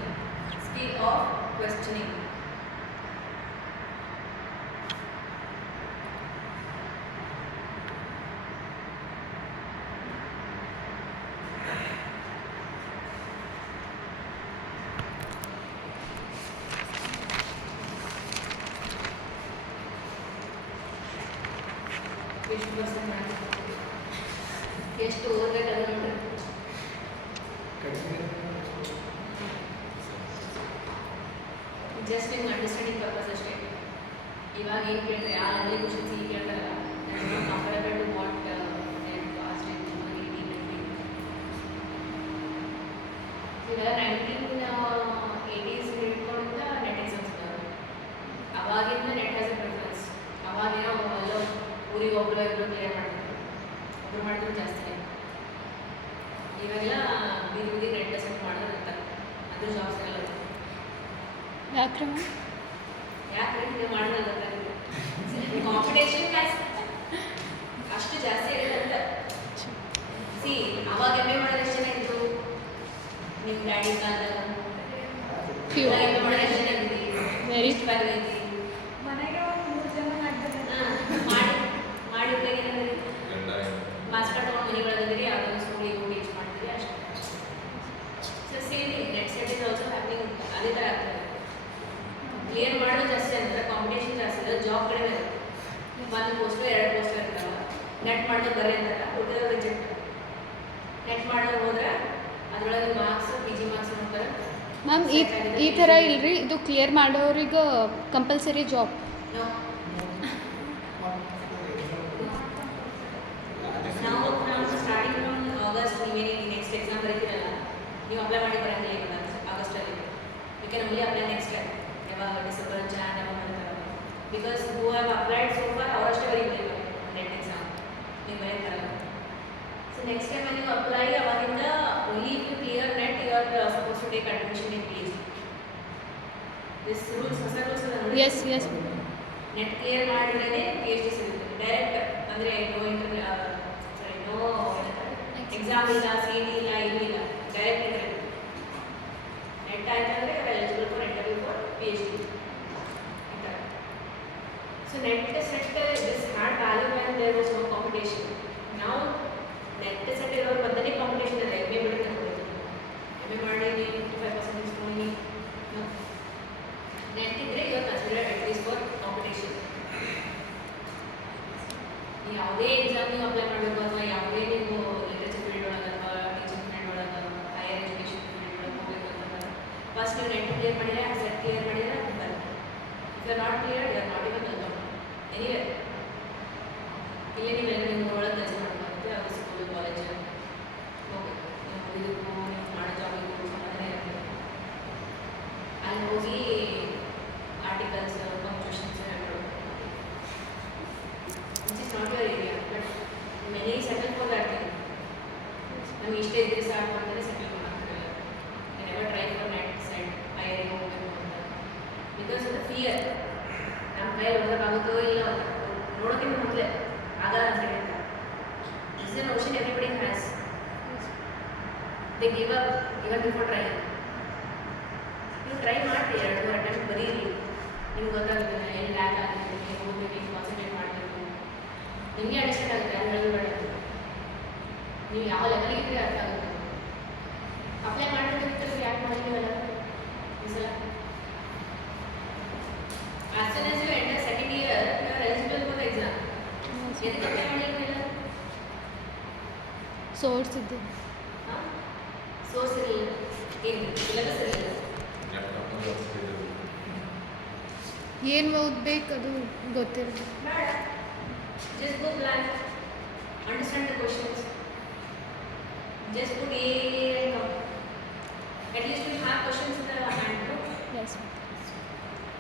ಎಷ್ಟು ಓದಬೇಕಲ್ಲ ನೋಡ್ರಿ. Just ನಿಮ್ಗೆ understanding purpose ಅಷ್ಟೇ. ಇವಾಗ ಏನು ಕೇಳ್ತಾರೆ ಆ level questions ಈಗ ಕೇಳ್ತಾರಲ್ಲ, comparable to what last time 2018-19. ಇವೆಲ್ಲ 1980s ಹಿಡ್ಕೊಂಡ ನೆಟ್ ಎಕ್ಸಾಮ್ಸ್ ಇದ್ದಾವೆ. ಅವಾಗಿಂದ ನೆಟ್ ಹ್ಯಾಸ್ ಎ ಪ್ರಿಫರೆನ್ಸ್. ಅವಾಗೇನೋ ಅಲ್ಲೋ ಊರಿಗೆ ಒಬ್ಬರು ಇಬ್ಬರು ಕ್ಲಿಯರ್ ಮಾಡ್ತಾರೆ, ಒಬ್ಬರು ಮಾಡಿದ್ರು ಜಾಸ್ತಿನೇ. ಇವೆಲ್ಲ ಬೀದಿ ನೆಟ್ ಟೆಸ್ಟ್ ಮಾಡಿದ್ರೆ ಅಂತ ಅದು ಜಾಬ್ಸ್ ಎಲ್ಲ ವ್ಯಾಕರಣ ಯಾಕೆ ನೀವು ಮಾಡಿದ್ರೆ ಕಾಂಪಿಟೇಷನ್ ಹ್ಯಾಸ್ ಅಷ್ಟು ಜಾಸ್ತಿ ಇದೆ ಅಂತ. ಸಿ ಅವಾಗ ಎಮ್ ಎ ಮಾಡೋದು ಎಷ್ಟು ಜನ ಇದ್ರು ನಿಮ್ಮ ಡ್ಯಾಡಿ ಕಾಲದಾಗ? Few. ಎಮ್ ಎ ಮಾಡೋದು ಎಷ್ಟು ಜನ ಇದ್ರಿ? Very ಎಷ್ಟು ಬಂದೈತಿ? ಮನೆಗೆ ಒಂದು 3 ಜನ ಮಾಡ್ತಾರೆ. ಮಾಡಿ ಏನಾದ್ರಿ ಮಾಸ್ಟರ್ ತೊಗೊಂಡು ಮನೆ ಒಳಗದಿರಿ ಯಾವುದೋ ಸ್ಕೂಲಿಗೆ ಹೋಗಿ ಟೀಚ್ ಮಾಡ್ತೀರಿ ಅಷ್ಟೇ. So same net set is also happening ಅದೇ ಥರ ಆಗ್ತದೆ. ಕ್ಲಿಯರ್ ಮಾಡೋದು ಜಾಸ್ತಿ ಅಂದ್ರೆ ಕಾಂಪಿಟೇಷನ್ ಜಾಸ್ತಿ ಇದೆ, ಜಾಬ್ ಕಡಿಮೆ ಇದೆ. ಒಂದು ಪೋಸ್ಟು 2 ಪೋಸ್ಟ್ ಇರ್ತಾವೆ. ನೆಟ್ ಮಾಡಿದ್ರೆ ಬರೀ ಅಂತಾರೆ, ಉಳಿದವ್ರು ರಿಜೆಕ್ಟ್. ನೆಟ್ ಮಾಡೋದು ಹೋದ್ರೆ ಅದರೊಳಗೆ ಮಾರ್ಕ್ಸ್ ಪಿ ಜಿ ಮಾರ್ಕ್ಸ್ ನೋಡ್ತಾರೆ. ಮ್ಯಾಮ್ ಈ ಥರ ಇಲ್ರಿ, ಇದು ಕ್ಲಿಯರ್ ಮಾಡೋರಿಗೆ ಕಂಪಲ್ಸರಿ ಜಾಬ್. No. ನಾವು ಸ್ಟಾರ್ಟಿಂಗ್ ಫ್ರಮ್ ಆಗಸ್ಟ್ ನೀವೇನು ನೆಕ್ಸ್ಟ್ ಎಕ್ಸಾಮ್ ಬರೀತೀರಲ್ಲ, ನೀವು ಅಪ್ಲೈ ಮಾಡಿ ಬರೋಂಗಿಲ್ಲ ಇವಾಗ ಆಗಸ್ಟಲ್ಲಿ. You can only apply next time, ಯಾವಾಗ December Jan November. Because who have applied so far ಅವರಷ್ಟೇ ಬರೀತಾರೆ ನೆಟ್ ಎಕ್ಸಾಮ್, ನೀವು ಬರೀತಾರಲ್ಲ. ಸೊ ನೆಕ್ಸ್ಟ್ ಟೈಮ್ ನೀವು ಅಪ್ಲೈ ಅವಾಗಿಂದ only if you clear NET you are suppose to take admission in P H D. This rules ಹೊಸ rules ಅದ. Yes yes NET clear ಮಾಡಿದ್ರೆ P H D ಸಿಗುತ್ತೆ direct. ಅಂದರೆ no no exam ಇಲ್ಲ, C T ಇಲ್ಲ, ಇದು ಇಲ್ಲ, direct NET ಆಯ್ತು ಅಂದರೆ eligible for interview for P H D. So NET SET this had value when there was no competition. ನಾವು ನೆಟ್ ಸೆಟ್ ಇರೋರು ಬಂದೇ ಕಾಂಪಿಟೇಷನ್ ಇದೆ. ಎಮ್ ಎ ಬಿಡಿ ತಗೊಳ್ತೀವಿ, ಎಮ್ ಎ ಮಾಡಿ 55% ತೊಗೊಂಡು ನೆಟ್ ಇದ್ದರೆ you are considered at least for competition. ಯಾವುದೇ ಎಕ್ಸಾಮ್ ನೀವು ಅಪ್ಲೈ ಮಾಡಬೇಕು ಅಥವಾ ಯಾವುದೇ ನೀವು ಲಿಟ್ರೇಚರ್ ಫೀಲ್ಡ್ ಒಳಗೆ ಅಥವಾ ಟೀಚಿಂಗ್ ಫೀಲ್ಡ್ ಒಳಗೆ ಹೈಯರ್ ಎಜುಕೇಷನ್ ಫೀಲ್ಡ್ ಒಳಗೆ ಹೋಗಬೇಕು ಅಂತಂದ್ರೆ ಫಸ್ಟ್ ನೀವು ನೆಟ್ ಕ್ಲಿಯರ್ ಮಾಡಿದರೆ ಸೆಟ್ ಕ್ಲಿಯರ್ ಮಾಡಿದರೆ ಬರುತ್ತೆ. If you are not clear you are not even welcome anyway. ಇಲ್ಲೇ ನೀವೆಲ್ಲ ನಿಮ್ಮ ಒಳಗೆ ಕೆಲಸ ಮಾಡಬೇಕಾಗುತ್ತೆ. ಅದು ಸ್ಕೂಲ್ ಕಾಲೇಜ್ ಹೋಗಬೇಕು, ನೀವು ಇದಕ್ಕೂ ನೀವು ಮಾಡೋ ಜಾಬಿಗೂ ಸಂಬಂಧನೇ ಇರುತ್ತೆ. ಅಲ್ಲಿ ಹೋಗಿ ಆರ್ಟಿಕಲ್ಸ್ ಪಂಕ್ಚುಯೇಷನ್ಸ್ ಹೇಳ್ಕೊಡ್ಬೇಕು. Which is not your area, but many settle for that thing. ನಮ್ಗೆ ಇಷ್ಟೇ ಇದ್ರೆ ಸಾಕು ಅಂತಲೇ ಸೆಟಲ್ ಮಾಡ್ತಾರೆ. You never try for NET SET ಹೈಯರಿಗೆ ಹೋಗಬೇಕು ಅಂತ. Because of the fear. ನಮ್ಮ ಕೈಯಲ್ಲಿ ಹೋಗೋಕ್ಕಾಗುತ್ತೋ ಇಲ್ಲ ನೋಡೋಕ್ಕಿಂತ ಮೊದಲೇ ಆಗಲ್ಲ ಅಂತ ಹೇಳಿದ್ರೆ is an ocean everybody has. They give up even before trying. ನೀವು ಟ್ರೈ ಮಾಡಿ 2-3 ಅಟೆಂಪ್ಟ್ ಬರೀರಿ, ನಿಮ್ಗೆ ಗೊತ್ತಾಗುತ್ತೆ ಎಲ್ಲಿ ಲ್ಯಾಕ್ ಆಗುತ್ತೆ, ನೀವು ಹೋಗ್ಬೇಕು, ನೀವು ಕಾನ್ಸಂಟ್ರೇಟ್ ಮಾಡಬೇಕು, ನಿಮಗೆ ಅಂಡರ್ಸ್ಟ್ಯಾಂಡ್ ಆಗುತ್ತೆ. ಯಾರು ಹೇಳೋದು ಬೇಡ, ನೀವು ಯಾವ ಲೆವೆಲ್ಗೆ ಇದ್ದರೆ ಅರ್ಥ ಆಗುತ್ತೆ. ಅಪ್ಲೈ ಮಾಡಬೇಕಿದ್ರೆ ಯಾಕೆ ಮಾಡಿದ್ದೀವಲ್ಲ ಈ ಸಲ. As soon as you enter second year you are eligible for the exam. ಎದಕ್ಕೆ ಅಪ್ಲೈ ಮಾಡಿಲ್ಲ? ಸೋರ್ಸ್ ಇದೆ. ಹಾಂ, ಸೋರ್ಸ್ ಇರಲಿಲ್ಲ, ಏನು ಸಿಲೆಬಸ್ ಇರಲಿಲ್ಲ. ಏನು ಓದ್ಬೇಕು ಅದು ಗೊತ್ತಿರೋದು ಬೇಡ, just go blank, understand the questions, just put A and come. At least you have questions in the hand. No? Yes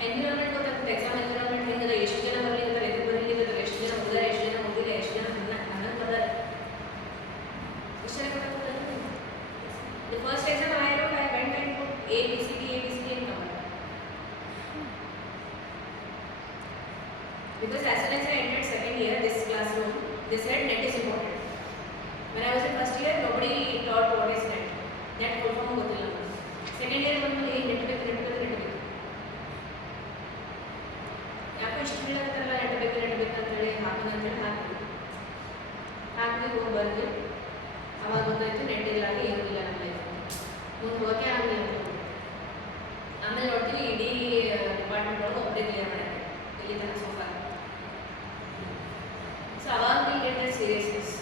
environment ಗೊತ್ತಾಗುತ್ತೆ. ಎಕ್ಸಾಮ್ ಎನ್ವಿರಾನ್ಮೆಂಟ್ ಹೆಂಗಿದೆ, ಎಷ್ಟು ಜನ ಬರಲಿಕ್ಕೆ ಎದುರು ಬರಲಿಕ್ಕೆ, ಎಷ್ಟು ಜನ ಓದಿದ್ದಾರೆ, ಎಷ್ಟು ಜನ ಓದಿಲ್ಲ, ಎಷ್ಟು ಜನ ಹನ್ನೊಂದು ಬರ್ತಾರೆ, ಎಷ್ಟು ಜನ ಗೊತ್ತಾಗುತ್ತೆ. The first exam I wrote, I went and put A, B, C, D and come. Because as soon as I entered second year, this classroom, they said net is important. When I was in first year, nobody taught what is net. Net full form ಗೊತ್ತಿಲ್ಲ. Second year ಬಂದ್ಮೇಲೆ net ಬೇಕು. ಯಾಕೆ ಇಷ್ಟು ಹೇಳತ್ತಾರಲ್ಲ net ಬೇಕು ಅಂತ ಹೇಳಿ ಹಾಕೋದಂತೇಳಿ ಹಾಕಿ ಹೋಗಿ ಬಂದ್ವಿ. ಅವಾಗ ಗೊತ್ತಾಯ್ತು ನೆಟ್ ಇಲ್ಲಾಗಿ ಏನೂ ಇಲ್ಲ ನಮ್ಮ ಲೈಫ್, ಮುಂದೆ ಹೋಗೋಕೆ ಆಗಲಿಲ್ಲ. ಆಮೇಲೆ ನೋಡ್ತೀವಿ ಇಡೀ ಡಿಪಾರ್ಟ್ಮೆಂಟ್ ಒಳಗೆ ಒಬ್ಬರೇ ಕ್ಲಿಯರ್ ಮಾಡಿದೆ ಇಲ್ಲಿ ತನಕ ಸೋಫಾ. ಸೊ ಅವಾಗ ನೀವು ಗೆಟ್ ದ ಸೀರಿಯಸ್ನೆಸ್.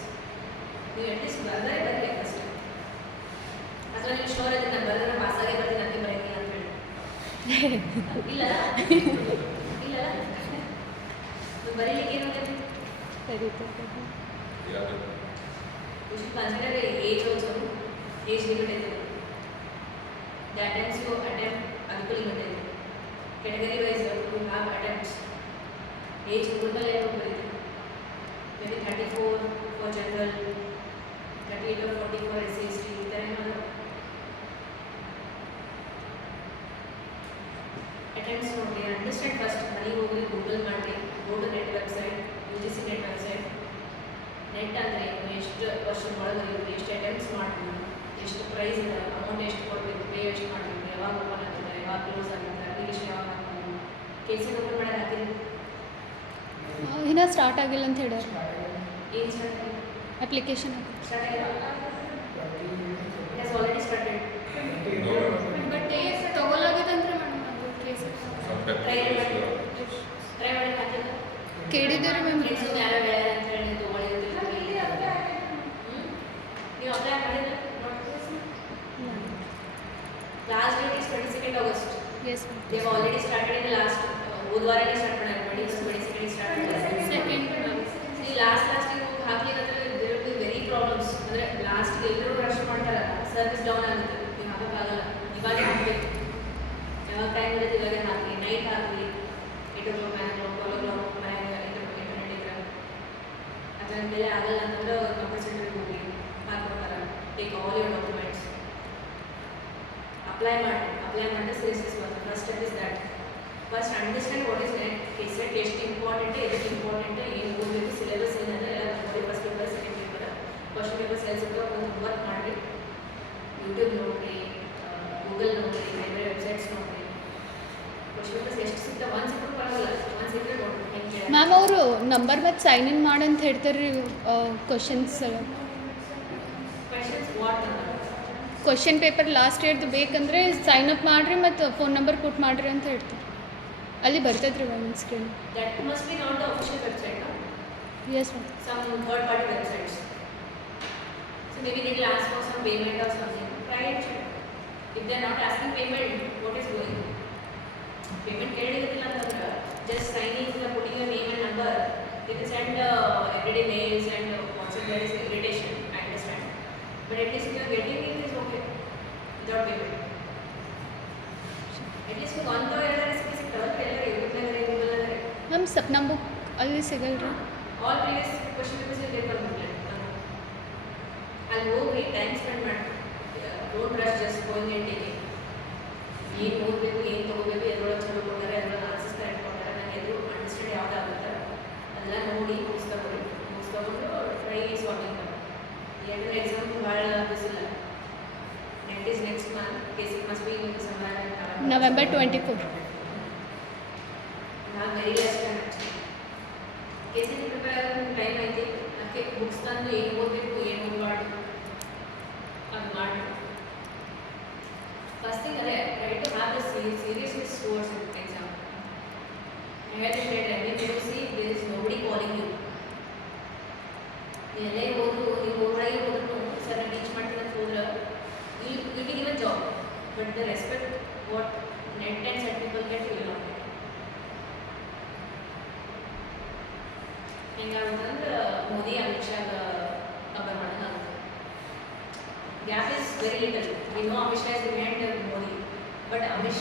ನೀವು ಅಟ್ಲೀಸ್ಟ್ ಬರೆದರೆ ಬರಲಿ ಫಸ್ಟ್, ಅಥವಾ ನೀವು ಶೋರ್ ಇದೆ ನಾನು ಬರೆದ್ರೆ ಪಾಸಾಗೆ ಬರ್ತೀನಿ ನನಗೆ ಬರೋಂಗಿಲ್ಲ ಅಂತ ಹೇಳಿ. ಇಲ್ಲಲ್ಲ ಇಲ್ಲಲ್ಲ ಬರೀಲಿಕ್ಕೆ ಏನಾಗುತ್ತೆ? ಸರಿ. You should consider the age also. Age limit is there. The attempts you attempt ಅದಕ್ಕೂ ಲಿಮಿಟ್ ಇದೆ. Category wise you have attempts. Age normal ಏನು ಬರೀತೀವಿ, maybe 34 for general, 38 or 40 for SC/ST ಈ ಥರ ಏನಾದರೂ. At ಕಂಟೆಂಟ್ಸ್ ನೋಡಿ, ಅಂಡರ್ಸ್ಟ್ಯಾಂಡ್ ಫಸ್ಟ್. ಮನೆಗೆ ಹೋಗಿ Google ಮಾಡಿ, go to NET website, UGC NET website. NET ಅಂದರೆ ಎಷ್ಟು ವರ್ಷದ ಒಳಗೆ ಇರುತ್ತೆ, ಎಷ್ಟು ಅಟೆಂಪ್ಟ್ಸ್ ಮಾಡ್ತೀವಿ, ಎಷ್ಟು ಪ್ರೈಸ್ ಇದೆ, ಅಮೌಂಟ್ ಎಷ್ಟು ಕೊಡಬೇಕು, ಪೇ ಎಷ್ಟು ಮಾಡಬೇಕು, ಯಾವಾಗ ಓಪನ್ ಆಗುತ್ತೆ, ಯಾವಾಗ ಕ್ಲೋಸ್ ಆಗುತ್ತೆ, ಅಪ್ಲಿಕೇಶನ್ ಯಾವಾಗ ಹಾಕ್ಬೋದು, KCET ಓಪನ್ ಮಾಡಿ ಹಾಕಿರಿ. ಇನ್ನೂ ಸ್ಟಾರ್ಟ್ ಆಗಿಲ್ಲ ಅಂತ ಹೇಳ್ಯಾರ. ಏನು ಸ್ಟಾರ್ಟ್ ಆಗಿದೆ? ಅಪ್ಲಿಕೇಶನ್ ಸ್ಟಾರ್ಟ್ ಆಗಿಲ್ಲ. It has already started. But ತಗೊಲಾಗಿತ್ತಂದ್ರೆ ಮೇಡಮ್ ಅದು ಕೇಸ್ ಟ್ರೈ ಮಾಡಿ ಹಾಕಿಲ್ಲ. ಕೇಳಿದ್ದೀರಿ ಮ್ಯಾಮ್. ಫ್ರೆಂಡ್ಸು ಯಾರೋ ಹೇಳ್ಯಾರ ಅಂತ ಹೇಳಿ ತೊಗೊಳಿರ್ತೀವಿ. ನೀವು ಅಪ್ಲೈ ಮಾಡಿಲ್ಲ? Last date is 22nd August. Yes ma'am. They have already started in the last ಬುಧವಾರನೇ ಸ್ಟಾರ್ಟ್ ಮಾಡ್ಯಾರ. 22nd ಸ್ಟಾರ್ಟ್ ಮಾಡ್ಯಾರ. ಸೆಕೆಂಡ್ ಈ ಲಾಸ್ಟ್ ಹಾಕ್ಲಿಕ್ಕಂದ್ರೆ there will be very problems. ಅಂದರೆ ಲಾಸ್ಟ್ಗೆ ಎಲ್ಲರೂ ರಶ್ ಮಾಡ್ತಾರೆ, ಸರ್ವಿಸ್ ಡೌನ್ ಆಗುತ್ತೆ, ನೀವು ಹಾಕೋಕ್ಕಾಗಲ್ಲ. ಇವಾಗ ಹಾಕಬೇಕು, ಯಾವಾಗ ಟೈಮ್ ಇರುತ್ತೆ ಇವಾಗ ಹಾಕಿ. ನೈಟ್ ಹಾಕಿ, 8 o'clock 9 o'clock 12 o'clock ಮನೆಯಾಗ ಇಂಟರ್ನೆಟ್ ಇದ್ರೆ ಅದರ ಮೇಲೆ ಆಗಲ್ಲ ಅಂತಂದ್ರೆ ಕಂಪ್ಯೂಟರ್ ಸೆಂಟರ್ಗೆ ಹೋಗಿ ಹಾಕ್ಕೊಡ್ತಾರೆ. Take all your documents, apply ಮಾಡಿದ್ರೆ ಸೀರಿಯಸ್ ಬರ್ತದೆ. First step is that. First understand what is NET, KCET ಎಷ್ಟು ಇಂಪಾರ್ಟೆಂಟ್, ಎದಕ್ಕೆ ಇಂಪಾರ್ಟೆಂಟ್, ಏನು ಓದಬೇಕು, ಸಿಲೆಬಸ್ ಏನಂದರೆ ಎಲ್ಲ ನೋಡಿ. First paper, second paper, question paper ಸೇರಿಸಿಟ್ಟು ಒಂದು ವರ್ಕ್ ಮಾಡಿರಿ. ಯೂಟ್ಯೂಬ್ ನೋಡಿರಿ, ಗೂಗಲ್ ನೋಡಿರಿ, ಬೇರೆ ವೆಬ್ಸೈಟ್ಸ್ ನೋಡಿರಿ. ಕ್ವಶನ್ ಪೇಪರ್ಸ್ ಎಷ್ಟು ಸಿಗ್ತಾವೆ, ಒಂದು ಸಿಕ್ಕರೂ ಪರವಾಗಿಲ್ಲ, ಒಂದು ಸಿಕ್ಕರೆ ನೋಡಿರಿ ಹೆಂಗೆ. ಮ್ಯಾಮ್ ಅವರು ನಂಬರ್ ಮತ್ತು ಸೈನ್ ಇನ್ ಮಾಡಂತ ಹೇಳ್ತಾರೆ ರೀ. Questions questions what number, question paper last ಇಯರ್ದು ಬೇಕಂದ್ರೆ ಸೈನ್ ಅಪ್ ಮಾಡಿರಿ ಮತ್ತು ಫೋನ್ ನಂಬರ್ ಕೊಟ್ಟು ಮಾಡಿರಿ ಅಂತ ಹೇಳ್ತಾರೆ. ಅಲ್ಲಿ ಬರ್ತದೆ ರೀ ma'am screen. that must be not the official website, no? Yes ma'am. Some third party websites. So maybe they will ask for some payment or something. Try and check. If they are not asking payment, what is going on? Payment ಕೇಳಿದಿಲ್ಲ ಅಂತಂದ್ರೆ just signing, putting your name and number, they will send everyday mails and WhatsApp. There is irritation, I understand, but at least if you are getting it is okay without payment. At least one to ಎಲ್ಲ ಸಿಗ್ತಾವೆ ಎಲ್ಲ ಯೂಟ್ಯೂಬ್ನಾಗ ಗೂಗಲ್ನಾಗ. Ma'am Sapna book ಅಲ್ಲಿ ಸಿಗಲ್ಲ ರೀ. All previous question papers ಇದೆ complete. ಅಲ್ಲಿ ಹೋಗಿ time spend ಮಾಡಿ, don't rush, just going and taking. ಏನು ಓದಬೇಕು, ಏನು ತೊಗೋಬೇಕು, ಎದ್ರೊಳಗೆ ಚಲೋ ಕೊಡ್ತಾರೆ, ಎದ್ರೊಳಗೆ ಆನ್ಸರ್ಸ್ ಕರೆಕ್ಟ್ ಕೊಡ್ತಾರೆ, ನನಗೆ ಎದುರು ಅಂಡರ್ಸ್ಟ್ಯಾಂಡ್ ಯಾವುದಾಗುತ್ತೆ ಅದೆಲ್ಲ ನೋಡಿ ಮುಗಿಸ್ಕೊಂಡು ಟ್ರೈ ಸಾಲ್ವಿಂಗ್ ಮಾಡಿ. ಎರಡು ಎಕ್ಸಾಮ್ ಭಾಳ ಬಿಸಿಲ್ಲ. NET is next month. KCET must be in summer November 24. ನಾವು very less time actually. KCET prepare ಆಗೋ ಟೈಮ್ ಐತಿ. ಅದಕ್ಕೆ ಬುಕ್ಸ್ ತಂದು ಏನು ಓದಬೇಕು, ಏನು ಓದಬಾರ್ದು ಅದು ಮಾಡಿ. ಫಸ್ಟ್ ಥಿಂಗ್ ಅದೇ try to have the seriousness towards exam. there is nobody calling you. ಎಲ್ಲೇ ಹೋದ್ರು, ನೀವು ಊರಾಗೆ ಹೋದ್ರು ಸರ್ ನಾನು ಟೀಚ್ ಮಾಡ್ತೀನಿ ಅಂತ ಹೋದ್ರೆ you will be given job, but the respect what net and set people get you will not get. ಹೆಂಗಾಗುತ್ತಂದ್ರೆ ಮೋದಿ ಅಮಿತ್ ಶಾಗ ಕಂಪೇರ್ ಮಾಡೋಂಗಾಗುತ್ತೆ. Gap is very little. We know Amit Shah is behind Modi, but Amit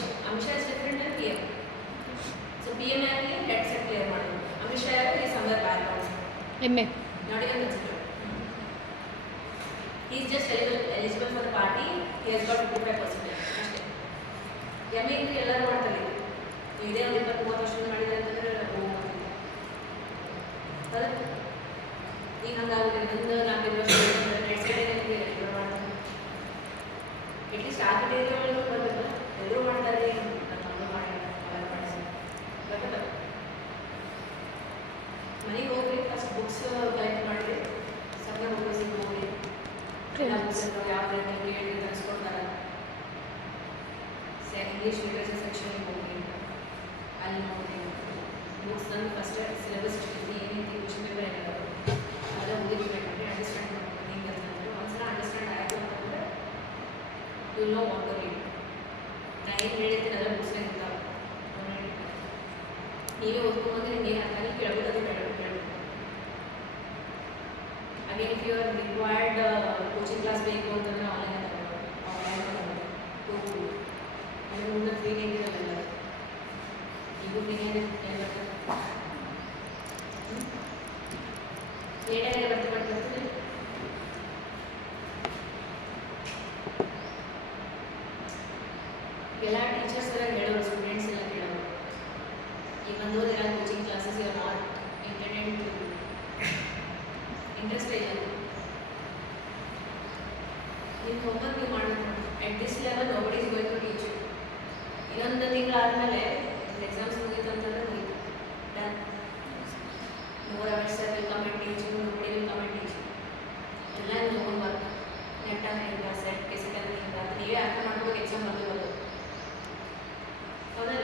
Shah is different than PM. So PM ಆಗಲಿ NET SET clear ಮಾಡೋದು, ಅಮಿತ್ ಶಾ ಆಗಲಿ summer background MA. not even considered. He is just eligible for the party. He has got 55%. ಅಷ್ಟೇ. MA ಅಂದ್ರೆ ಎಲ್ಲರೂ ಮಾಡ್ತಾರೆ. ಇದೇ ಒಂದು 20-30 ವರ್ಷದಿಂದ ಮಾಡಿದ್ರೆ ಅಂತಂದ್ರೆ ಅದಕ್ಕೆ ಈಗ ಹಂಗಾಗುತ್ತೆ. ನಂದು 4 ವರ್ಷ ನೆಟ್ ಸೆಟ್ ಏನಿದೆ ಎಲ್ಲರೂ ಮಾಡ್ತಾರೆ. ಅಟ್ಲೀಸ್ಟ್ ಆ ಕ್ಯಾಟಗರಿ ಒಳಗೆ ಬರಬೇಕಲ್ಲ, ಎಲ್ಲರೂ ಮಾಡ್ತಾರೆ. ನಮ್ಮ ಮಾಡಿ ಅವೆಲ್ಲ ಮಾಡಿಸಿ ಬರ್ತದೆ. ಮನೆಗೆ ಹೋಗ್ರಿ, ಫಸ್ಟ್ ಬುಕ್ಸ್ ಕಲೆಕ್ಟ್ ಮಾಡಿರಿ, ಸಣ್ಣ ಬುಕ್ಸಿಗೆ ಹೋಗಿ ಎಲ್ಲ ಬುಕ್ಸ್ ಯಾವ ರೀತಿ ಕೇಳಿ ತರಿಸ್ಕೊಡ್ತಾರೆ. ಇಂಗ್ಲೀಷ್ ಲಿಟ್ರೇಚರ್ ಸೆಕ್ಷನ್ಗೆ ಹೋಗಿ ಅಲ್ಲಿ ನೋಡಿ ಬುಕ್ಸ್ ತಂದು ಫಸ್ಟ್ ಸಿಲೆಬಸ್ ಎಷ್ಟಿದೆ, ಏನೈತಿ, ಕ್ವಶನ್ ಪೇಪರ್ ಏನಿದೆ ಅದೆಲ್ಲ ಓದಿರ್ಬೇಕು ಮಾಡಿ ಅಂಡರ್ಸ್ಟ್ಯಾಂಡ್ ಮಾಡ್ಕೊಂಡು ಹಿಂಗೆ ಅಂತಂದ್ರೆ ಒಂದ್ಸಲ ಅಂಡರ್ಸ್ಟ್ಯಾಂಡ್ ಆಯಿತು ಅಂತಂದ್ರೆ you will know what to read. ನಾನು ಏನು ಹೇಳಿರ್ತೀನಿ ಅದೆಲ್ಲ ಬುಕ್ಸ್ನಾಗ ಇರ್ತಾವೆ, ನೀವೇ ಓದ್ಕೊಂಡ್ಬಂದ್ರೆ ನಿಮ್ಗೆ ಏನು ಅರ್ಥ ಕೇಳ್ಬೋದು, ಅದು ಕೇಳಬೇಕು. Again if you are required coaching class ಬೇಕು ಅಂತಂದ್ರೆ ಆನ್ಲೈನ್ ಹೋಗ್ಬೋದು. ಅಂದರೆ ಮುಂದೆ ಫ್ರೀನೇ ಇರೋಲ್ಲ, ಈಗೂ ಫ್ರೀನೇ ಏನು ಬರ್ತದೆ, ಲೇಟಾಗಿ ಬರ್ತೀವಿ ಬರ್ತದೆ. ಎಲ್ಲ ಟೀಚರ್ಸ್ ಎಲ್ಲ ಹೇಳೋರು, ಸ್ಟೂಡೆಂಟ್ಸ್ ಎಲ್ಲ ಕೇಳೋರು. at this level nobody is going to teach you. ಇನ್ನೊಂದು ತಿಂಗಳಾದ್ಮೇಲೆ ಎಕ್ಸಾಮ್ಸ್ ಮುಗಿತು ಅಂತಂದ್ರೆ ಮುಗಿತು, done. No Ramesh sir will come and teach you, nobody will come and teach you. ಎಲ್ಲ ನಿಮ್ಮ ಓನ್ ವರ್ಕ್. ನೆಟ್ ಅಂದ್ರೆ ಹಿಂಗ, ಸೆಟ್ KSET ಅಂದ್ರೆ ಹಿಂಗ ಅಂತ ನೀವೇ ಅರ್ಥ ಮಾಡ್ಕೋಬೇಕು ಎಕ್ಸಾಮ್ ಬರಬೇಕು. ಹೌದಲ್ಲ?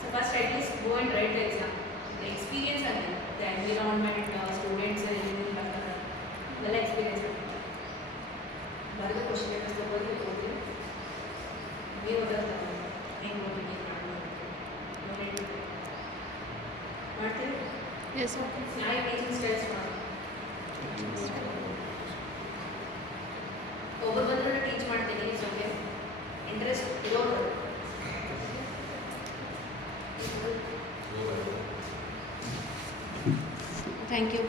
So first at least go and right the exam. The experience ಆಗಿದೆ, ದ ಎನ್ವಿರಾನ್ಮೆಂಟ್, ಸ್ಟೂಡೆಂಟ್ಸ್ ಏನೇನು ಬರ್ತಾರೆ ಅದೆಲ್ಲ ಎಕ್ಸ್ಪೀರಿಯನ್ಸ್ ಆಗಿದೆ. ಬರೆದು ಕ್ವಶನ್ ಪೇಪರ್ಸ್ ತಗೊಳ್ಳಿ, ಓದಿ, ನೀವು ಓದೋದು ಹೆಂಗೆ ಓದಿ ಮಾಡ್ತೀರಿ. Yes okay. ನಾಳೆ ಟೀಚಿಂಗ್ ಸ್ಟೈಲ್ಸ್ ಮಾಡಿ ಒಬ್ಬರು ಬಂದ್ರೆ ಟೀಚ್ ಮಾಡ್ತೀನಿ. It's okay. ಇಂಟ್ರೆಸ್ಟ್ ಇರೋರು ಥ್ಯಾಂಕ್ ಯು.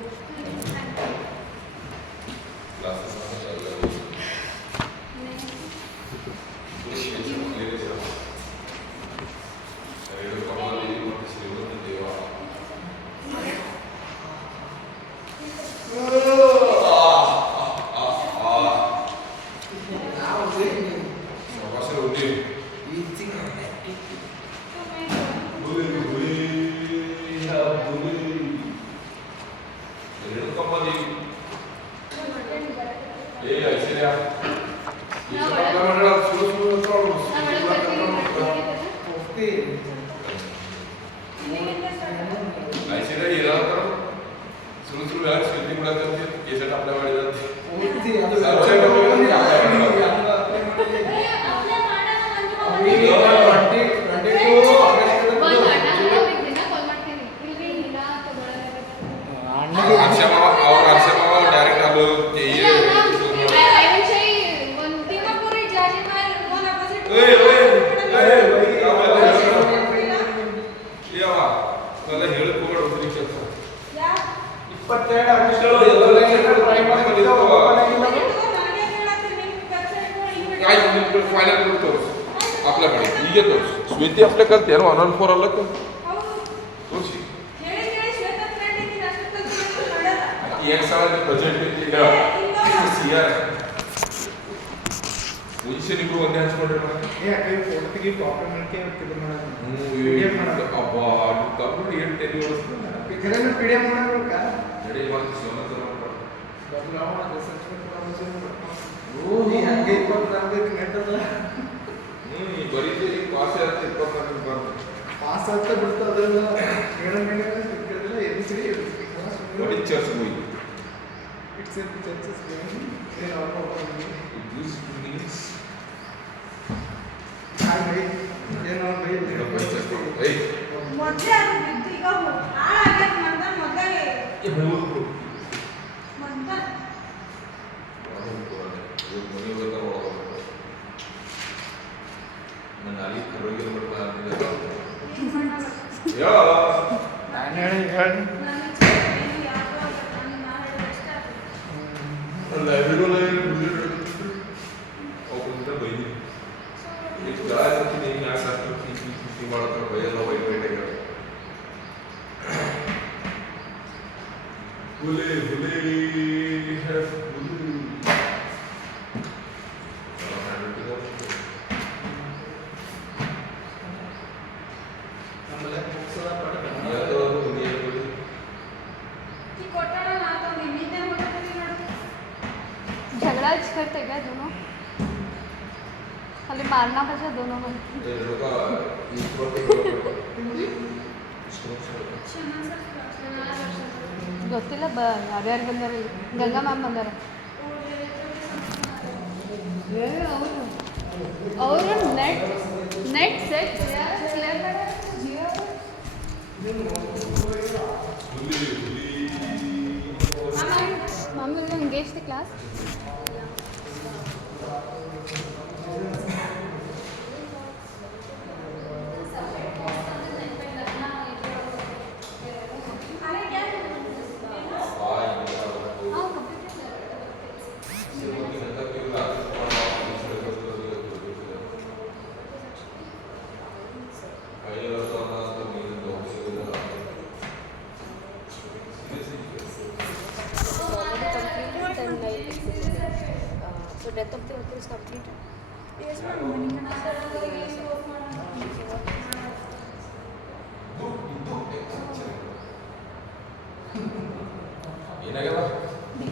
ಸ್ವೇತಿ ಅಪ್ಲೈ ಕಲ್ತೇನು ಅನಲ್ ಫೋರ್ ಅಲ್ಲ ತೋರಿಸಿ ಪ್ರೆಸೆಂಟ್ ಪೊಸಿಷನ್ ಇಬ್ರು ಒಂದೇ ಹಚ್ಕೊಂಡ್ರೆ ಬರೀತಿ ಪಾಸ್ ಆಗುತ್ತೆ 24 ಪಾಸ್ ಆಗ್ತಾ ಬಿಡ್ತು. ಅದೆಲ್ಲ ಚರ್ಚ್ ಹೋಗಿ ಇಟ್ಸ್ ಚರ್ಚಸ್ करते क्या दोनों खाली मारना बचा दोनों में ಗೊತ್ತಿಲ್ಲ ಯಾರ್ಯಾರು ಬಂದಾರ ಗಂಗಾ ಮ್ಯಾಮ್ ಬಂದಾರ ಅವರು ನೆಟ್ ಸೆಟ್ ಕ್ಲಿಯರ್ ಮಾಡ್ಯಾರ Mom will engage the class.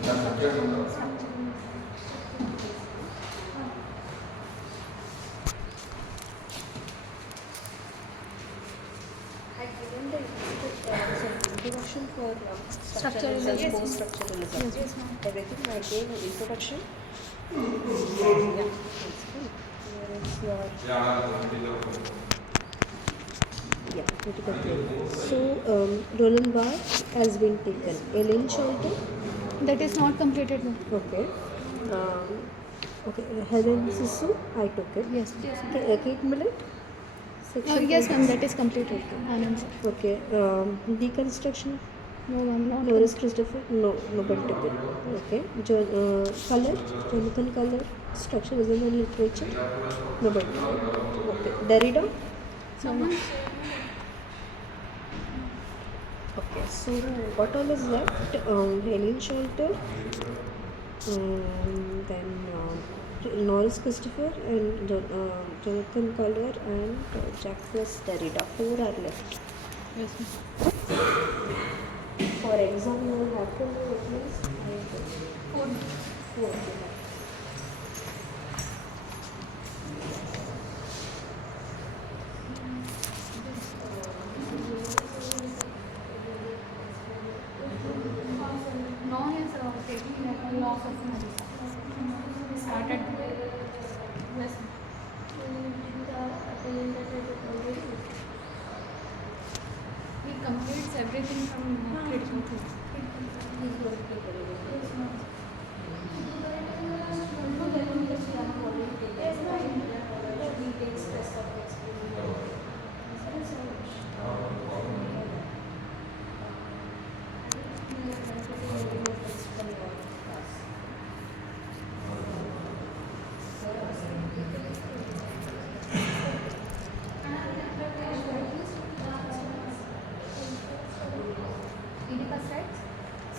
దాని సబ్జెక్ట్ ఉందా? Introduction for Structuralism. structuralism, post-structuralism. Yes, ma'am. Everything I gave an introduction. Yeah, that's good. Where is your critical theory? So, Roland Barthes has been taken. Ellen Sholto, That is not completed, ma'am. okay. Okay, Helen Sissu, I took it. Yes. Kate Millett. Yes, ma'am, that is completed. Anand sir. Okay, deconstruction. No, ma'am, not. Norris Christopher, no, nobody took it. Okay, Color, Jonathan Color, structuralism and literature, nobody took it. Okay, Derrida. Someone. Okay, so what all is left? Helen Sholto, then Norris Christopher and Jonathan Color and Jacques Derrida. 4 are left. Yes, ma'am. For exam, you will have to know at least 4. No, is taking loss of medicine. Started. Yes. He completes everything from critical theory.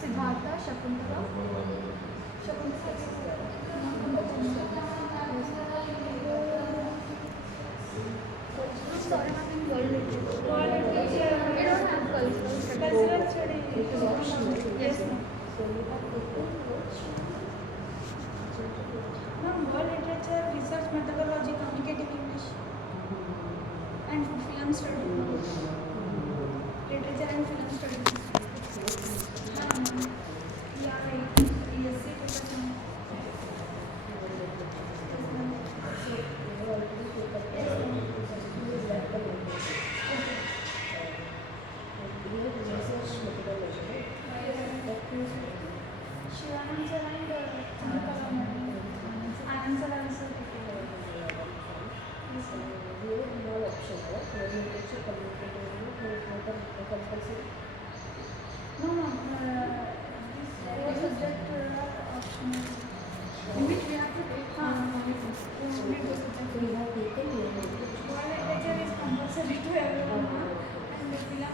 Siddhartha, Shakuntala. World literature, research methodology, communicative English, and film study. Literature and film studies.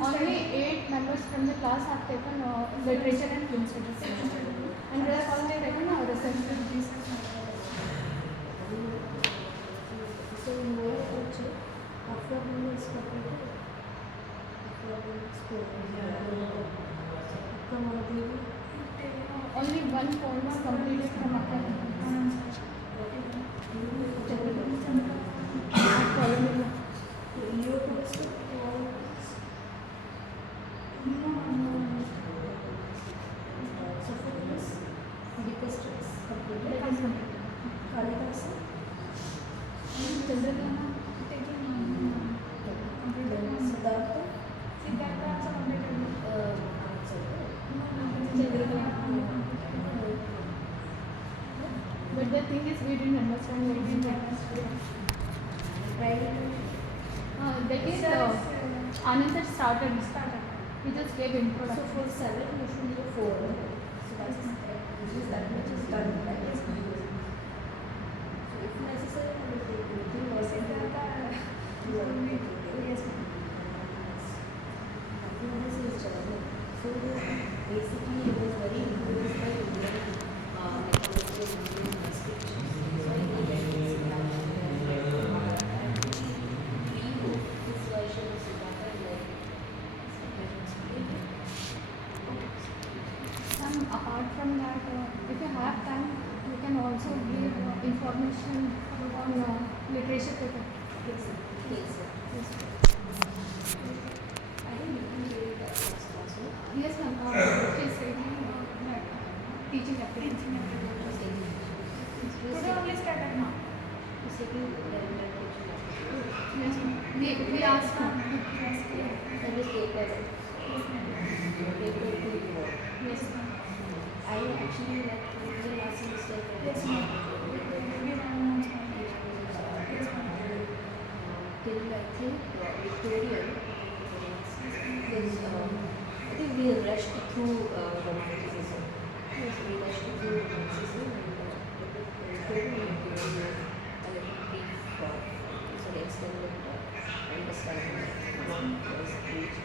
Only 8 members from the class have taken literature and film studies. And rest all they taken research. So in my culture, after one is completed, Only one point is completed from academic. But the thing is, we didn't understand. We didn't understand. That is, Anand sir started. He just gave So introduction. for 7, you should do 4. So that's that much is done, right? So if necessary, I will take anything or send that. Yes. This is German. So basically, it was very influenced by Indian mythology and Indian speech. So I think that is this version of Siddhartha is like And apart from that, also give information on literature paper. Yes, sir. Yes, sir. Yes, I think you can read that class also. yes ma'am. She is taking teaching application. Today only started now. Second, Yes ma'am. We asked her. that is paper. Yes ma'am. I actually like the last semester. Yes, ma'am. Give an announcement. Yes, ma'am. Till I think Victoria, because I think we rushed through romanticism. Yes, we rushed through romanticism and Victoria given a little brief, so the extended understanding of was reached.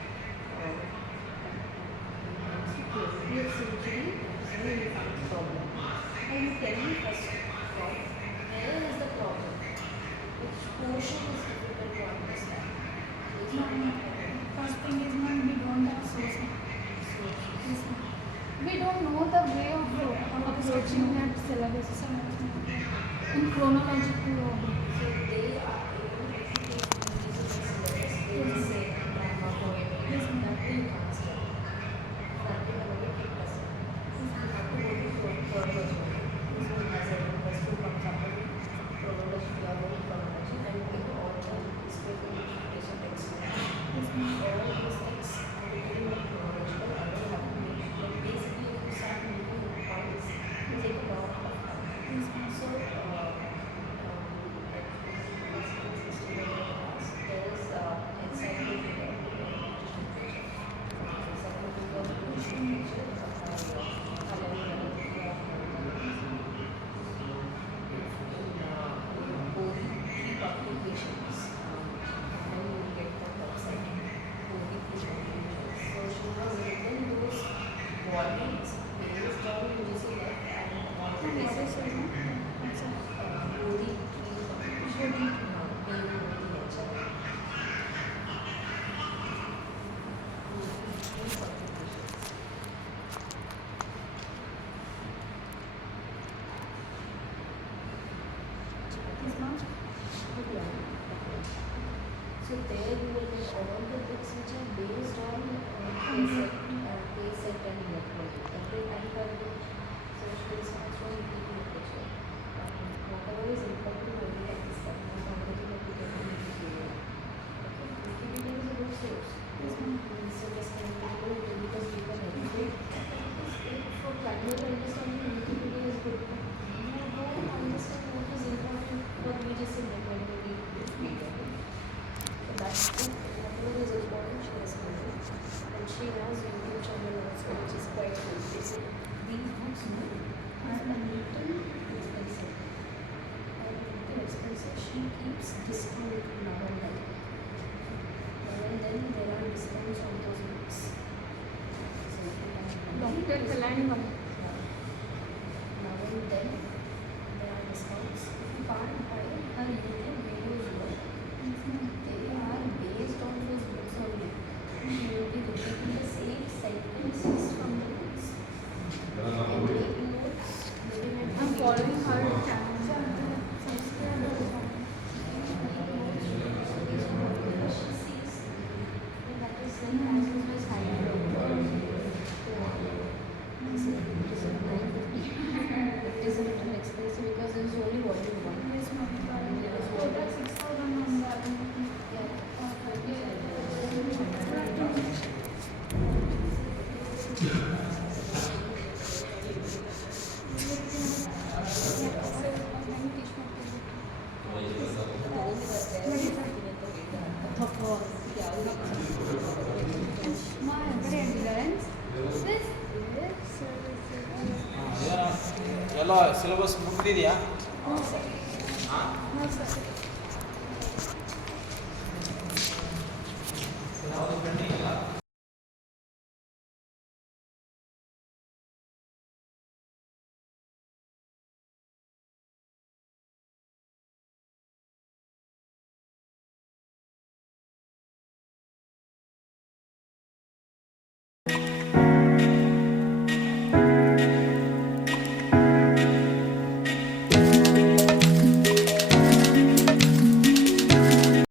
Yes, usually it's a problem. And you tell me first of all, where is the problem? Which portion is difficult to understand? Which one? First thing is, ma'am, we don't have source. Yes, ma'am. We don't know the way of approaching that syllabus in chronological order. So they are able to take these syllabus. They will say grammar point. Yes, that will can't stop. That will only keep us. You have to go to chronology. This one has a first two comes up with chronology, you are going chronology, and you get all the historical interpretation text. All those texts are written in chronological order. You have to make sure that basically if you start making points, you take a lot of time. So, so there you will get all the books which are based on KSET and electronic. Every agriculture, social science, from literature. Whatever is important only at this time, not everything that we can do in Wikipedia. Okay, Wikipedia is a good source. Yes, ma'am. So just can go because you can educate. For primary understanding, Wikipedia is good. You don't understand what is important, but we just say that when we read Wikipedia. So that's it. Whatever is important, she has given. And she has YouTube channel also, which is quite good. These books are a little expensive. And little expensive, she keeps discount now and then. Now and then there are discounts on those books. So if you have money, Dr. Kalani one. now and then there are discounts. If you can't buy her YouTube videos, they are based on those books only. You will be repeating the same sentences from the books. And taking notes, living at I'm following her channel. It is a little expensive because there is only volume 1. Yes, ma'am. Total 6,000 on the My endurance. This ಎಲ್ಲ syllabus ಮುಗಿದಿದೆಯಾ? ಯಾವುದು